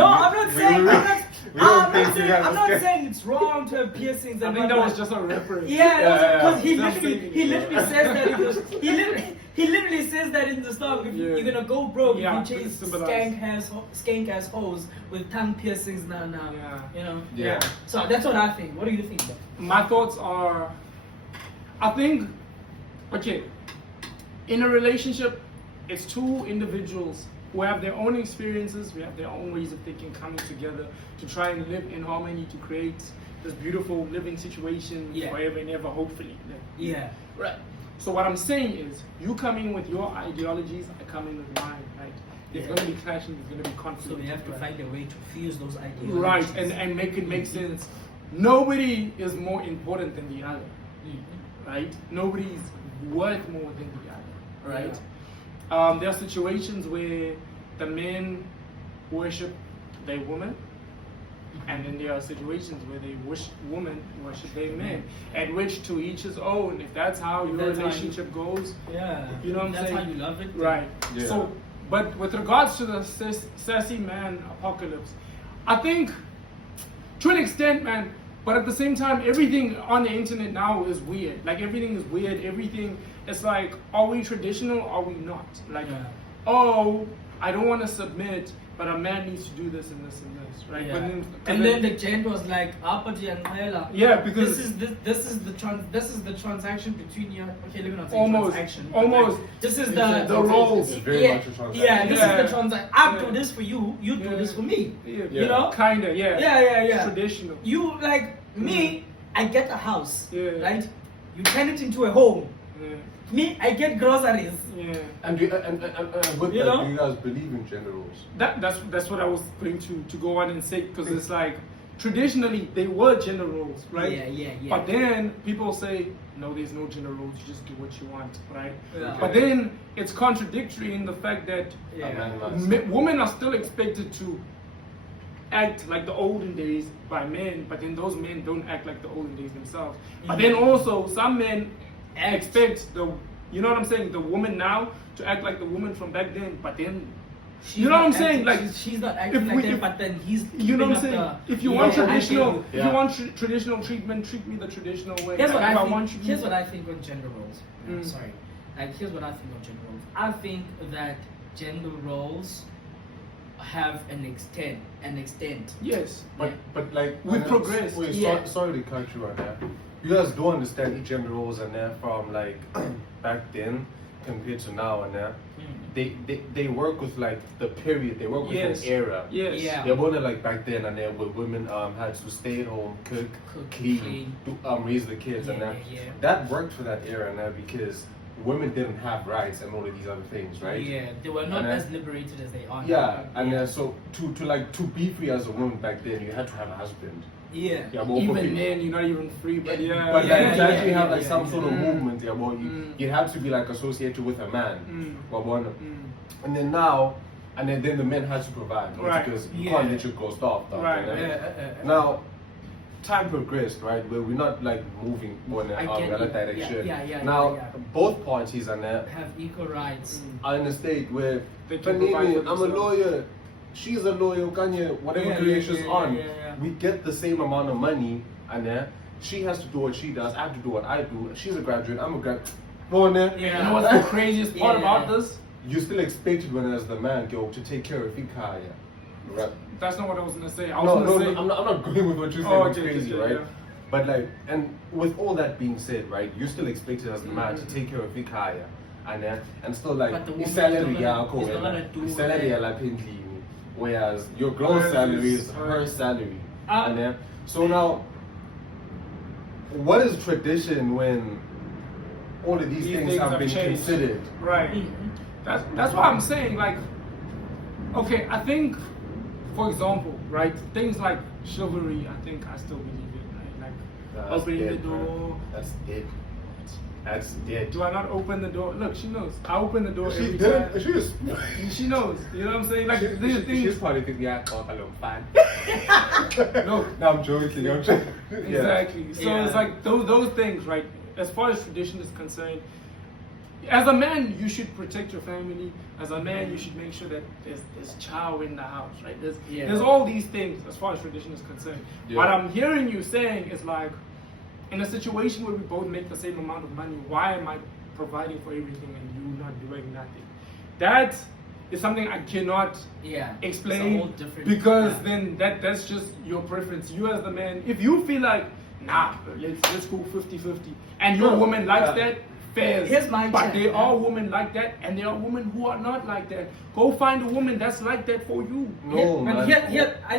not saying it's wrong to have piercings. I And think that whatnot. was just a reference. Yeah, because he Just literally says that in the he literally says that in the song. If you're gonna go broke, Yeah, if you chase symbolize. skank ass hoes with tongue piercings now. Yeah. You know. Yeah. So that's what I think. What do you think? My thoughts are, I think, okay, in a relationship, it's two individuals who have their own experiences, who have their own ways of thinking, coming together to try and live in harmony, to create this beautiful living situation forever and ever, hopefully. Yeah. Right. So what I'm saying is, you come in with your ideologies, I come in with mine, right? There's going to be clashing, there's going to be conflict. So we have to find a way to fuse those ideas. Right, and make it make sense. Nobody is more important than the other, right? Nobody's worth more than the other, right? There are situations where the men worship their woman, And then there are situations where they wish women worship their men, at which to each his own. If that's how your That's how relationship goes, Yeah. you know what I'm That's saying? how you love it. Right. Yeah. So, but with regards to the sassy man apocalypse, I think to an extent, man, but at the same time, everything on the internet now is weird. Like everything is weird. Everything, it's like, are we traditional? Are we not? Like, Yeah. oh, I don't want to submit, but a man needs to do this and this and this, right? Yeah. But And then the gent was like, "Apati and Naila." Yeah, because- this is the transaction between your. Okay, let me not say Almost, transaction. but almost. like, this is The the roles. It's very yeah, much a transaction. Yeah, this Yeah. is the transaction. I Yeah. do this for you. You do Yeah. this for me. Yeah. You know? Kinda, yeah. Yeah. Traditional. You like me. I get a house. Yeah. Right. You turn it into a home. Yeah. Me, I get groceries. Yeah. And with You that, know? do you guys believe in gender roles? That's what I was going to go on and say, because it's like traditionally they were gender roles, right? Yeah. But then people say no, there's no gender roles. You just do what you want, right? Yeah. But then it's contradictory in the fact that Yeah. A man must. women are still expected to act like the olden days by men, but then those men don't act like the olden days themselves. But then also some men expect you know what I'm saying, the woman now to act like the woman from back then, but then She's you know what not I'm saying? acting- Like, she's not acting like that, but then he's. you know what I'm keeping saying? up the- If you Yeah, want I traditional, think- if you want traditional treatment, treat me the traditional way. Here's Like, what if I think. want you to Here's do- what I think on gender roles. Mm. Sorry, like here's what I think on gender roles. I think that gender roles have an extent. Yes. But like We've progressed. Wait, Yeah. sorry to cut you on that. You guys don't understand each gender roles and that from like back then compared to now and that. They work with like the period. They work with Yes. an era. Yes. Yeah. They're more like back then and then where women had to stay at home, cook, clean, raise the kids and Yeah, that. yeah. That worked for that era and that because women didn't have rights and all of these other things, right? Yeah, they were not And then- as liberated as they are. Yeah, now. and so to be free as a woman back then, you had to have a husband. Yeah. Yeah, well, for Even people- then, you're not even free. But yeah. But Yeah, like, to actually have like yeah, some yeah. sort of movement, yeah, well, Mm. you had to be like associated with a man. Well, one, Mm. and then now, and then the men had to provide, Right. Because you Yeah. can't let your girl starve. down, Right, right? Now, time progressed, right? Where we're not like moving on I a get other you. direction. Yeah, Now, yeah. both parties are now Have equal rights. are in a state where They can provide Fanini, for I'm a themselves. lawyer, she's a lawyer, Kanye, whatever Yeah, career yeah, she's yeah, on, yeah, yeah. we get the same amount of money, and she has to do what she does, I have to do what I do. She's a graduate, I'm a graduate. No, and Yeah. You know what's the craziest part Yeah. about this? you still expected when as the man, girl, to take care of your car, yeah. Right. That's not what I was gonna say. I was No, gonna no, say. I'm not going with what you're saying. Oh, It's okay, crazy, okay, right? yeah. But like, and with all that being said, right, you're still expected as the man to Mm. take care of your car, yeah. And still like, But the woman salary, is not yeah, gonna- cool, is not yeah, gonna do salary, that. like, whereas your girl's Hers salary is is her hers. salary, Ah. and then so now, what is tradition when all of these things have been changed. considered? Right. That's why I'm saying, like, okay, I think, for example, right, things like chivalry, I think I still believe it, right? Like That's opening the dead, bro. door. That's dead. That's dead. Do I not open the door? Look, she knows. I open the door She every did. time. She was. She knows. You know what I'm saying? Like these She's things. probably thinking, yeah, I a little fan. No, I'm joking. I'm joking. Yeah. Exactly. So Yeah. it's like those things, right? As far as tradition is concerned, as a man, you should protect your family. As a man, you should make sure that there's chow in the house, right? There's all these things as far as tradition is concerned. Yeah. What I'm hearing you saying is like, in a situation where we both make the same amount of money, why am I providing for everything and you not doing nothing? That is something I cannot explain, It's a whole different- because yeah. then that's just your preference. You as the man, if you feel like, nah, let's go 50-50, and your woman likes that, fair. Here's my But check, there man. are women like that, and there are women who are not like that. Go find a woman that's like that for you. No, But man. here's my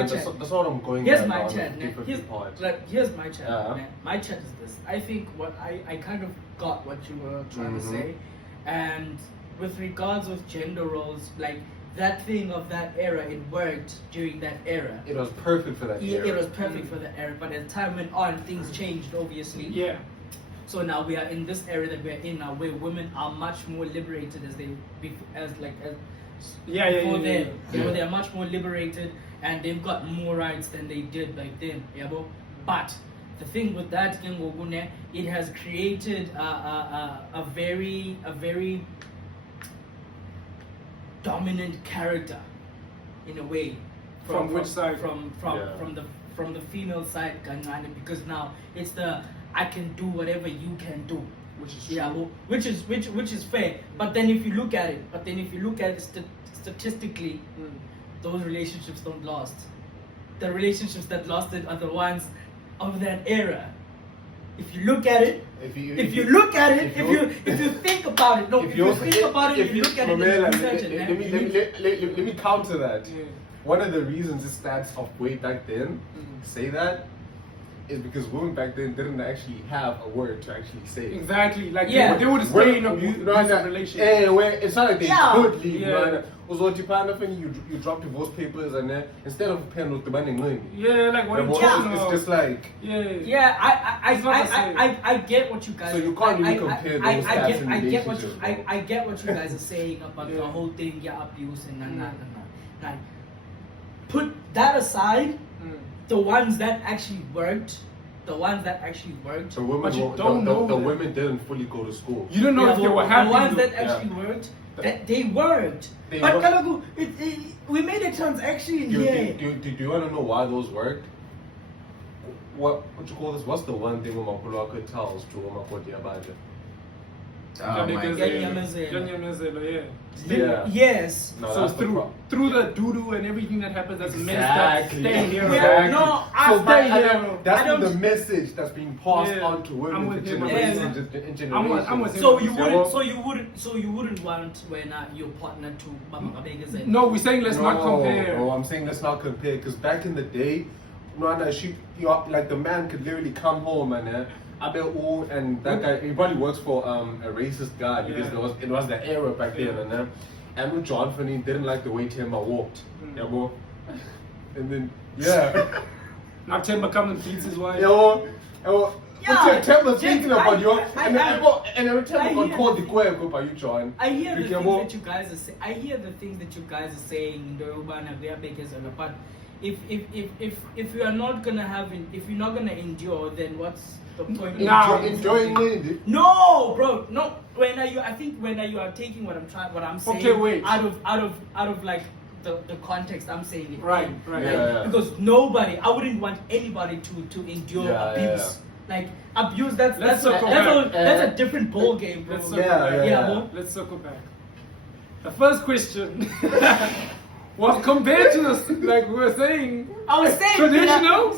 man, chat. that's what I'm going Here's at my now, chat, the man. 50-50 part. Here's my chat, Yeah. man. My chat is this. I think what I kind of got what you were trying to Mhm. say, and with regards with gender roles, like that thing of that era, it worked during that era. It was perfect for that era. It was perfect for the era, but as time went on, things changed, obviously. Yeah. So now we are in this era that we're in now, where women are much more liberated as they, as Yeah, yeah, before yeah, then. yeah. You know, Yeah. they're much more liberated and they've got more rights than they did back then. Yeah, but the thing with that, it has created a very dominant character, in a way. From which side? Yeah. From the female side, because now it's the I can do whatever you can do. Which is true. Yeah, which is fair. But then if you look at it, statistically, those relationships don't last. The relationships that lasted are the ones of that era. If you look at it, if you think about it, if you think about it, you look at it, Mamela, and research it, let me counter that. Yeah. One of the reasons the stats of way back then say that is because women back then didn't actually have a word to actually say. Exactly. Like Yeah. they would stay in abusive relationship. Where it's not like they Yeah. could leave. Yeah. Also, Japan, you drop divorce papers and then instead of pen with the binding line. Yeah, like what are you talking about? It's just like Yeah. Yeah, It's not the same. I get what you guys. So you can't really compare those stats in I get what you relationships, bro. I get what you guys are saying about Yeah. the whole thing, abuse and Like, put that aside. The ones that actually worked. The women, But you were- don't know the that. women didn't fully go to school. You don't know if they were happy. The ones though. that actually Yeah. worked, that they worked. They But worked. Kalagu, we made a transaction Do here. you want to know why those worked? What you call this? What's the one thing Umakuluaka tells to Umakoti Abaja? Oh my God. Yeah. Yeah. Yes. No, So that's the problem. through the doo-doo and everything that happens, that's meant Exactly. that stay here. Yeah, no, I So that- stay here. that's I don't- the message that's being passed Yeah. on to I'm women with for him. generations Yeah. and generations. I'm with him. So you Yeah. wouldn't want when your partner to Mama Abega No, we're saying let's not compare. No, I'm saying let's not compare because back in the day, like the man could literally come home and and that guy he probably works for a racist guy because Yeah. it was the era back then Yeah. and John Finney didn't like the way Timber walked. Mm. Yeah, bro. And then Now Timber comes and feeds his wife. Yeah, Timber's thinking about you, I and every time I I got hear called the the Kwe by you, John. I hear the You things get that you guys are saying. I hear the things that you guys are saying in the urban and but if you are not gonna if you're not gonna endure, then what's the point? Nah, Enjoying it. No, bro, no. I think when you are taking what I'm saying Okay, wait. out of like the context I'm saying it. Right, in, right. Yeah. Because I wouldn't want anybody to endure Yeah, abuse. Like abuse, Let's that's circle back. that's a different ball game, bro. Let's circle Yeah, back. yeah. bro. Let's circle back. The first question was compared to this, like we were saying, I was saying traditional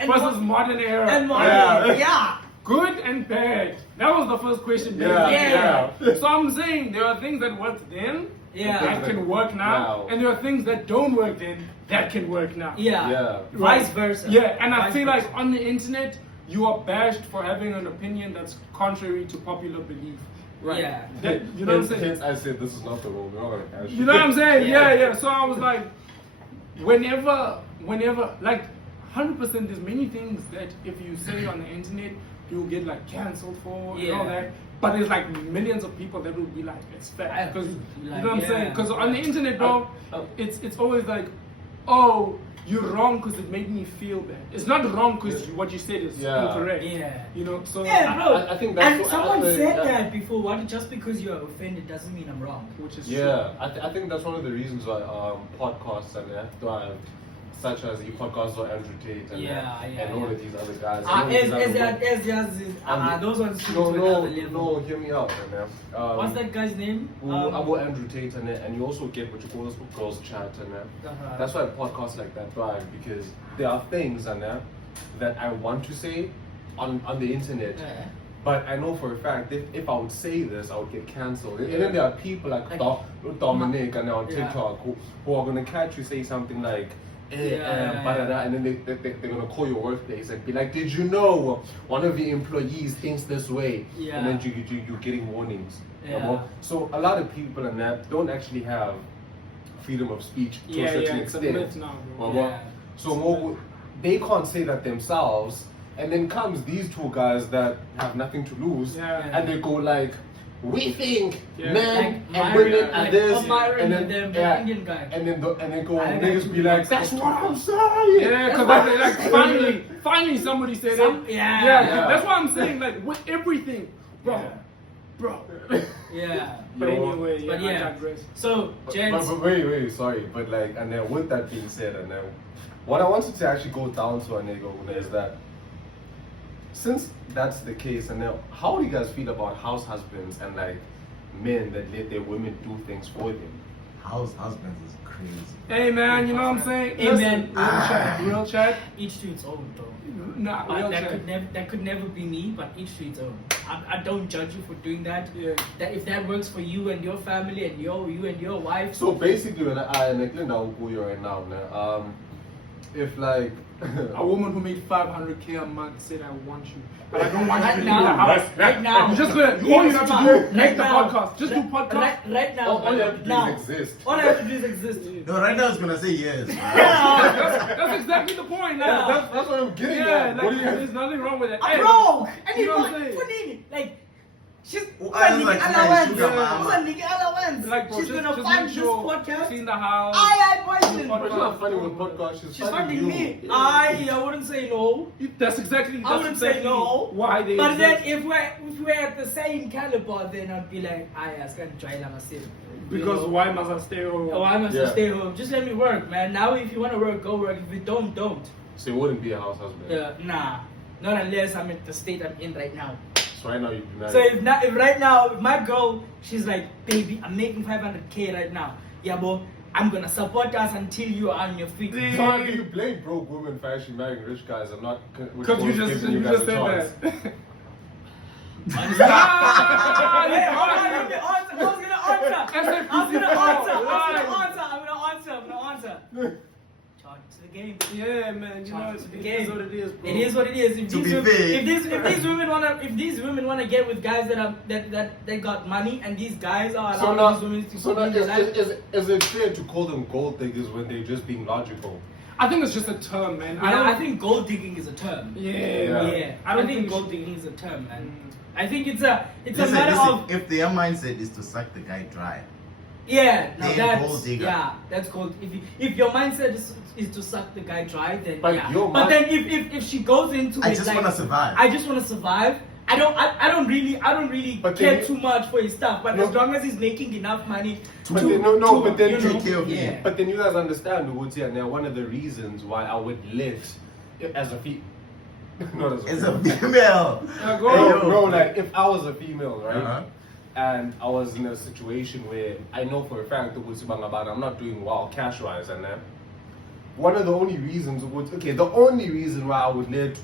and versus modern era. and modern, yeah. Good and bad. That was the first question. Yeah. So I'm saying there are things that worked then Yeah. that can work now, and there are things that don't work then that can work now. Yeah. Vice versa. Yeah, and I Vice feel versa. like on the internet, you are bashed for having an opinion that's contrary to popular belief. Right. Yeah. You know what I'm saying? Hence I said this is not the role. We're not gonna cash You know what I'm saying? Yeah. Yeah. So I was like, whenever, like, 100%, there's many things that if you say on the internet, you'll get like cancelled for and all Yeah. that. But there's like millions of people that will be like, it's fact. Because you Like, know what I'm yeah. saying? Because on the internet, bro, it's always like, oh, you're wrong because it made me feel bad. It's not wrong because what you said is Yeah. incorrect. Yeah. You know, so Yeah, bro. I think that's and what- someone I- said yeah. that before. What? Just because you are offended doesn't mean I'm wrong. which is Yeah, I think that's one of the reasons why podcasts and thrive, such as the podcast or Andrew Tate and, and all of these other guys. and all of these other ones. Those ones. No, to another level. no, hear me out, man. What's that guy's name? About Andrew Tate and you also get what you call this girls chat and Uh-huh. that's why podcasts like that thrive because there are things and that I want to say on the internet. Yeah. But I know for a fact if I would say this, I would get cancelled. Yeah. And then there are people like Dominic and on Yeah. TikTok who are gonna catch you say something like and then they're gonna call your workplace and be like, did you know one of your employees thinks this way? Yeah. And then you're getting warnings. Yeah. So a lot of people and that don't actually have freedom of speech to a certain it's a extent. myth now, bro. Yeah. So more, they can't say that themselves, and then comes these two guys that have nothing to lose, Yeah. and they go like, we think Yeah. men Like and women Myron, are like this, Myron and and then them, the yeah, Indian guy. and then go I like niggas that be too. like, that's what I'm saying. Yeah, because like finally somebody said Some- it. yeah. Yeah, that's what I'm saying. Like with everything, bro, Yeah. bro. Yeah. But Yo. anyway, But I yeah. digress. So, gents. But wait, sorry. But like, and then with that being said, and then what I wanted to actually go down to, Anego, is that since that's the case, and then how do you guys feel about house husbands and like men that let their women do things for them? House husbands is crazy. Hey man, you know what I'm saying? Amen. Listen, real chat. Each to its own, though. Nah, But real that chat. could never be me, but each to its own. I don't judge you for doing that. Yeah. That if that works for you and your family and you and your wife. So basically, when I like Linda Ukuyo right now, if like A woman who made 500K a month said, "I want you, but I don't want Right you to now, leave the house." right now. You're just gonna. All you have to do is make the now. podcast. Just do podcast. Right now. all you have to do now. is exist. All I have to do is exist. No, right now it's gonna say yes. That's exactly the point. Yeah. Like, That's what I'm getting yeah, at. like, What do you there's nothing wrong with it. I'm Hey, broke. you know what I'm Anybody saying? put in like. She's Oh, I was like, nice sugar mama. Like, bro, She's just gonna make fund this sure podcast. she's in the house. I poison. Podcast. It's not funny with podcasts. She's funding me. Yeah. I wouldn't say no. That's exactly. I That's wouldn't say exactly no. Why they? But then exist. if we're at the same caliber, then I'd be like, I can try myself. Because why must I stay home? Oh, I must Yeah. stay home. Just let me work, man. Now, if you want to work, go work. If you don't. So you wouldn't be a house husband. Nah. Not unless I'm at the state I'm in right now. So right now you do not. So if right now, if my girl, she's like, baby, I'm making 500K right now. Yeah, but I'm gonna support us until you are on your feet. So how do you blame broke women for actually marrying rich guys and not? Because you just said that. Hey, hold on, let me answer. I was gonna answer. Charge to the game. Yeah, man. You know, Charge it to the is game. what it is, bro. It is what it is. To be fair. If these women wanna get with guys that got money, and these guys are So allowing now, these women to so now live their life. is it fair to call them gold diggers when they're just being logical? I think it's just a term, man. I think gold digging is a term. Yeah. Yeah. I don't think think gold we should- digging is a term, man. Mm. I think it's a Listen, matter of if their mindset is to suck the guy dry, yeah. Now Then that's gold digger. yeah. That's gold. If your mindset is to suck the guy dry, then But yeah. your But mind- then if she goes into I it just like, wanna survive. I just want to survive. I don't really But care then- too much for his stuff. But No. as long as he's making enough money to But then, no, but then you take know, care of me. yeah. But then you guys understand, Uguti, and now one of the reasons why I would let, as a not as a as a female. Go Bro, Hey, yo. bro, like if I was a female, right, Uh-huh. and I was in a situation where I know for a fact Uguti Bangabana, I'm not doing well cash-wise, and then one of the only reasons, the only reason why I would let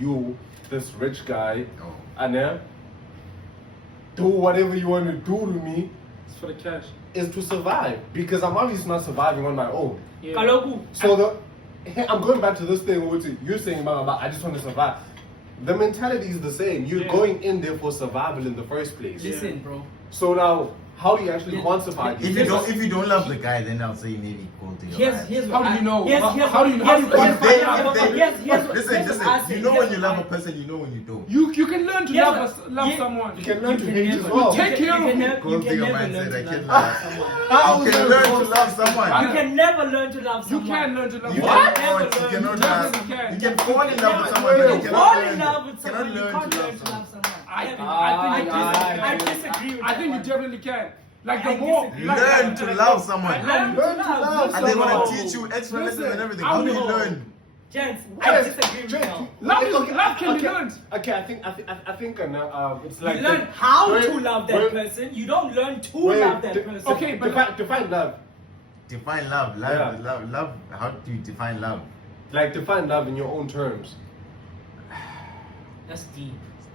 you, this rich guy, Oh. and then do whatever you want to do to me It's for the cash. is to survive, because I'm obviously not surviving on my own. Yeah. Kaloku. So I'm going back to this thing which you're saying about I just want to survive. The mentality is the same. You're Yeah. going in there for survival in the first place. Listen, bro. So now, how do you actually Yeah. quantify these If things? you don't love the guy, then I'll say maybe go to your life. Here's How what do you know? Here's, How- here's how do you- how do you here's- quantify here's- that? Listen, you know when you love a person, you know when you don't. You can learn to Yes, love yeah. someone. You can learn to can hate never- as well. Take care of you him. can Go to your never mindset, learn I to can't love lie. someone. You can learn to love someone. You can never learn to love You someone. can learn to love You someone. cannot. You cannot. definitely can. You can fall in love with You someone, but you can cannot fall learn. in love with Cannot someone. You learn can't to learn love to love someone. someone. I I disagree with I think you that one. definitely can. Like the I more disagree. Learn to love someone. Learn Learn to love And they someone. want to teach you extra lessons and everything. How do you learn? Gents, I Yes, disagree with Jake, you. Love can be learned. Okay, I think it's You like learn how Wait, to love that wait, person. You don't learn to wait, love that person. okay, but define love. Define love. Yeah. Love. How do you define love? Like define love in your own terms. That's deep.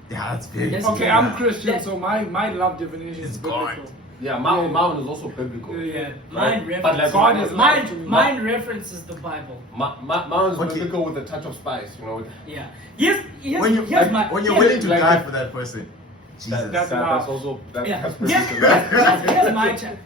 Yeah, that's very. Yes, okay, yeah. I'm Christian, so my love definition is It's biblical. God. Yeah, mine is also biblical. Yeah. Mine Right? But like references. God is love to me. Mine references the Bible. Mine's Okay. biblical with a touch of spice, you know. Yeah. Here's When my you're here's willing to like die the- for that person, Jesus. That's That's also Yeah. that's pretty Here's, good.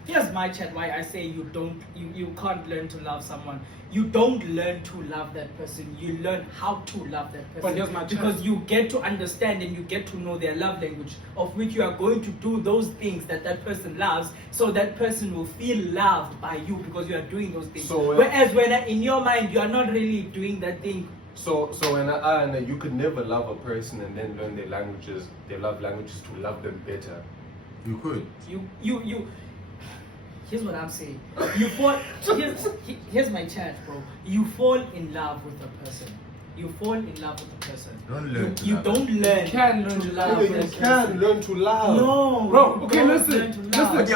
here's my chat. Why I say you can't learn to love someone. You don't learn to love that person. You learn how to love that person. But here's my chat. Because you get to understand and you get to know their love language, of which you are going to do those things that person loves, so that person will feel loved by you because you are doing those things. So, whereas when in your mind you are not really doing that thing. So and you could never love a person and then learn their languages, their love languages, to love them better. You could. You here's what I'm saying. You fall here's my chat, bro. You fall in love with a person. You fall in love with a person. Don't learn to You love. don't learn. You can learn to love. love You that can person. learn to love. No, Bro, you okay, don't listen, learn to listen. love. Okay,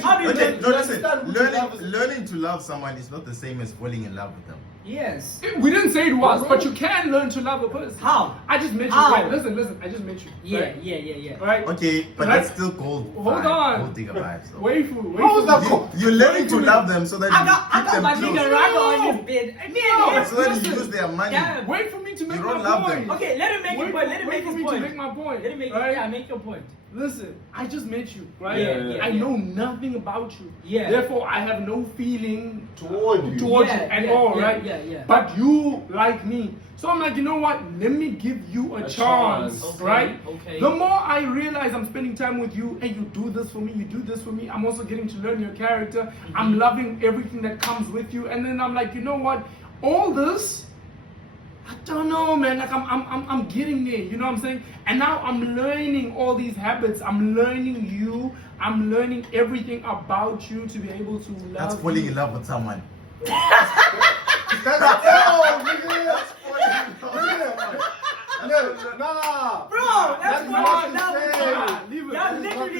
How do listen. you No, learn- listen. understand who you love? Learning to love someone is not the same as falling in love with them. Yes. We didn't say it was, but you can learn to love a person. How? I just met you. How? Right, listen. I just met you. Yeah, Right? yeah. Right? Okay, but Right? that's still gold. Hold vibe, on. Gold digger vibes. though. Wait for. How is that cool? You're learning to love them so that I you got keep them my close. nigga Raga on his bed. I mean, No. So that you Listen. use their money. Damn. Wait for me to make You my don't love point. them. Okay, let him make Wait his point. Let him wait make for his me point. to make my point. Let him make right? yeah, make your point. Listen, I just met you, right? Yeah, I know nothing about you. Yeah. Therefore, I have no feeling Toward you. towards Yeah, you at yeah, all, yeah, right? yeah. But you like me. So I'm like, you know what? Let me give you a chance, Okay, right? okay. The more I realize I'm spending time with you, and you do this for me, you do this for me, I'm also getting to learn your character. Mm-hmm. I'm loving everything that comes with you. And then I'm like, you know what? All this, I don't know, man. Like I'm getting there. You know what I'm saying? And now I'm learning all these habits. I'm learning you. I'm learning everything about you to be able to love. That's falling you. in love with someone. Nah. Bro, that's That's falling not in the love with same. someone. Leave it. Y'all That's not the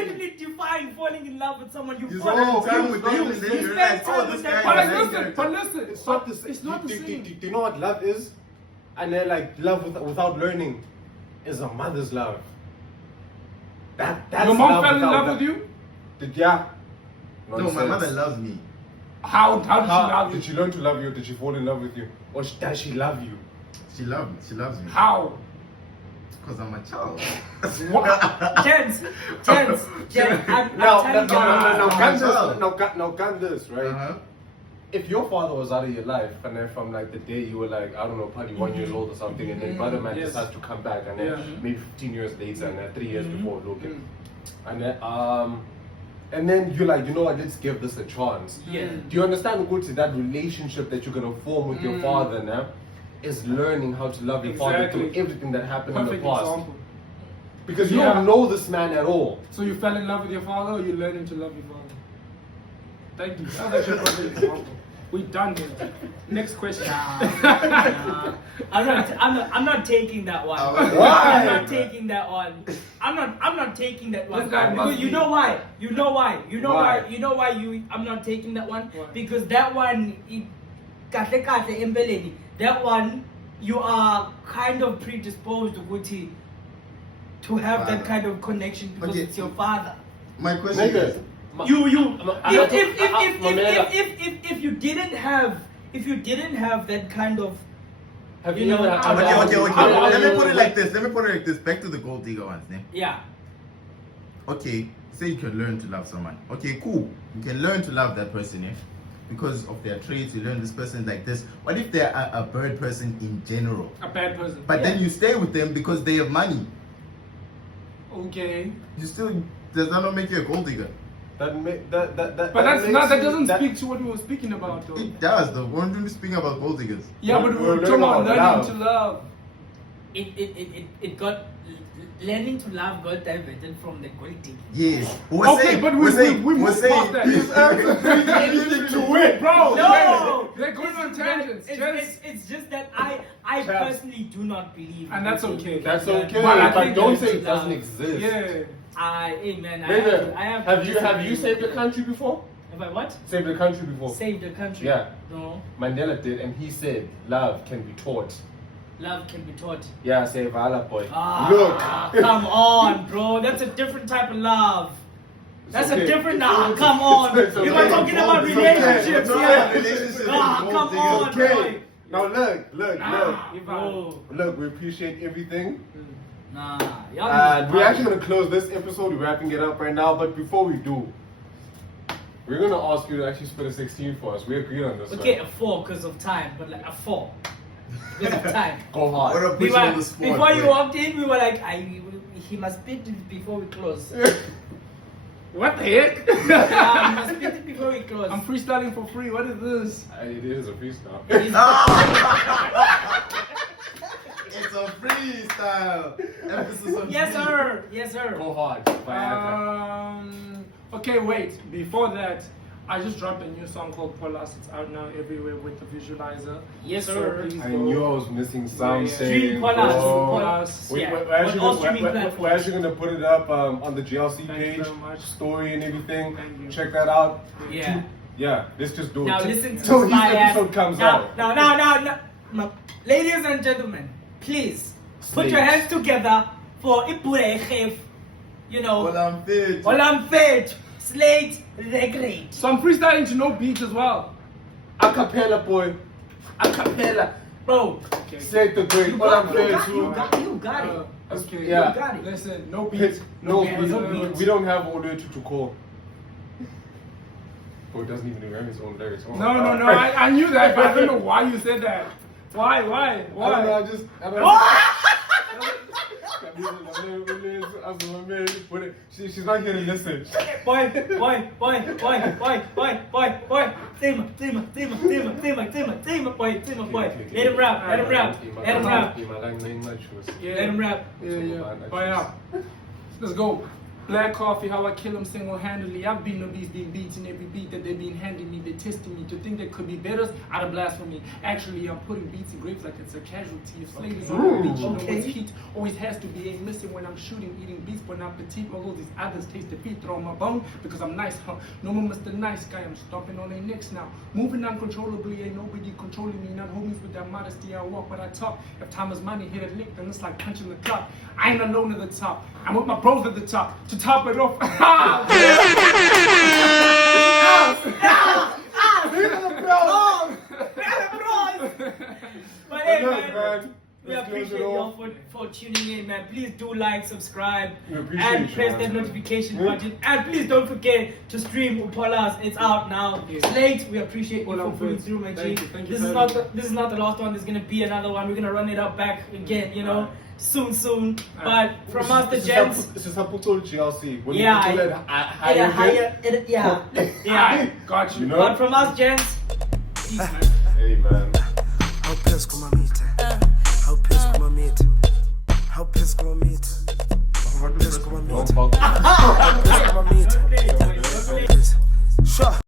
literally same. define falling in love with someone. You You fall spend time you- with them you- and then you you're spend like, time oh, this with guy them. But is like, a listen, good but character. listen, It's not the It's not the do same. you know what love is? And then like love without learning is a mother's love. That's Your mom love fell in without love with you? Yeah. No, my Nonsense. mother loves me. How did she love you? Did she learn to love you or did she fall in love with you? Or does she love you? She loves me. How? Because I'm a child. Gents, I'm Now, telling you. now, gun this, right? Uh-huh. If your father was out of your life, and then from like the day you were like, I don't know, probably 1 year old or something, and then brother man Yes. decides to come back, and then Yeah. maybe 15 years later, and then 3 years before looking, and then you're like, you know what, let's give this a chance. Yeah. Do you understand, Guti, that relationship that you're gonna form with your father now is learning how to love your father through Exactly. everything that happened Perfect in the past. example. Because you Yeah. don't know this man at all. So you fell in love with your father, or you learning to love your father? Thank you. That was actually a perfect example. We done here. Next question. Nah. I'm not taking that one. Why? I'm not taking that one. I'm not taking that one. This guy Because must you be. know why? You know why? Why? I'm not taking that one? Why? Because that one that one you are kind of predisposed to have that Father. kind of connection because Okay. it's your father. My question Nigga, is, If you didn't have that kind of have you you know, ever had okay. I'm- Let me put it like this. Back to the gold digger ones. Né? yeah. Okay, say you can learn to love someone. Okay, cool. You can learn to love that person, because of their traits. You learn this person like this. What if they're a bad person in general? A bad person. But then you stay with them because they have money. Okay. You still does that not make you a gold digger? But that doesn't speak to what we were speaking about though. It does though. We're not speaking about gold diggers. Yeah, but we We're were talking about learning about learning to love. It got learning to love got diverted from the gold digging. Yes. Okay, but we moved past that. anything to win, Bro, No, they're going on tangents. It's just that I personally do not believe. And that's okay. That's okay, But I but think don't learning say to it doesn't love. exist. Yeah. Nigga, I have have to you disagree saved with the that. country before? Have I what? Saved the country before? Save the country. Yeah. No. Mandela did, and he said love can be taught. Love can be taught. Yeah, say Vala boy. Look. Come on, bro. That's a different type of love. That's okay. a different. Come on. It's You okay. are talking about It's okay. relationships It's okay. here. Relationships Come is on, okay. boy. Now look. Bro. Look, we appreciate everything. Nah, y'all And niggas we're party. actually gonna close this episode. We're wrapping it up right now. But before we do, we're gonna ask you to actually spit a 16 for us. We agreed on this. Okay, right? a 4 because of time, but like a 4 because of time. Go What hard. a We push on were, the spot. before you boy. walked in, we were like, he must spit it before we close. What the heck? He must spit it before we close. I'm freestyling for free. What is this? It is a freestyle. It's a freestyle. Emphasis on Yes, free. sir. Yes, sir. Go hard. Okay, wait. Before that, I just dropped a new song called PHOLAS. It's out now everywhere with the visualizer. Yes, So sir. please I go. knew I was missing some Yeah. saying. Stream PHOLAS. bro. PHOLAS. We- Yeah. We're On actually all gonna, streaming we're platforms. actually gonna put it up on the GLC Thank you page, very much. story and everything. Thank you. Check that out. Yeah. Yeah, let's just do Now it. listen to Till this each my ass. episode comes now, out. now. Ladies and gentlemen, please put Slate. your hands together for Ipure, you know, Well, I'm fit. Olamfet, Slate the Great. So I'm freestyling to no beats as well. Acapella, boy. Acapella. Bro, Slate the Great. you What got, I'm you saying got, too. you got, you got it. Okay. Yeah. You got it. Listen, no beats. No, beats. we don't have audio to call. Oh, it doesn't even remember its own lyrics. Oh my No, God. I knew that, but I don't know why you said that. Why? I don't know, I don't know. She's not here to listen. Boy. Tema, boy. Let him rap. Yeah. Let him rap. Yeah. Fire up. Let's go. Black coffee, how I kill them single-handedly. I've been obese, being beaten every beat that they've been handing me. They're testing me to think they could be better out of blasphemy. Actually, I'm putting beats in grapes like it's a casualty. If slaves on the beach, you know Okay. it's heat. Always has to be, ain't missing when I'm shooting, eating beats, but not petite. Although these others taste defeat, throw on my bone because I'm nice, huh? No more Mr. Nice Guy, I'm stomping on their necks now. Moving uncontrollably, ain't nobody controlling me. Not homies with that modesty, I walk but I talk. If time is money, hit a lick, then it's like punching the clock. I ain't alone at the top, I'm with my bros at the top. To top it off, But hey, Look, man, man, we let's close appreciate it y'all off. for tuning in, man. Please do like, subscribe, We appreciate and you, press man. that notification Yeah. button. And please don't forget to stream PHOLAS. It's out now. Yeah. Slate, we appreciate you Well, for I'm pulling good. through, my Thank G. you. Thank you This for is having not this is not the last one. There's gonna be another one. We're gonna run it up back again, you know, soon. But from us, the Gents. This is Haputo GLC. When Yeah, you put yeah, higher, yeah. Got you. You know? But from us, Gents. Peace, man. Hey, man. Ao penso com uma mita. Ao penso com uma mita.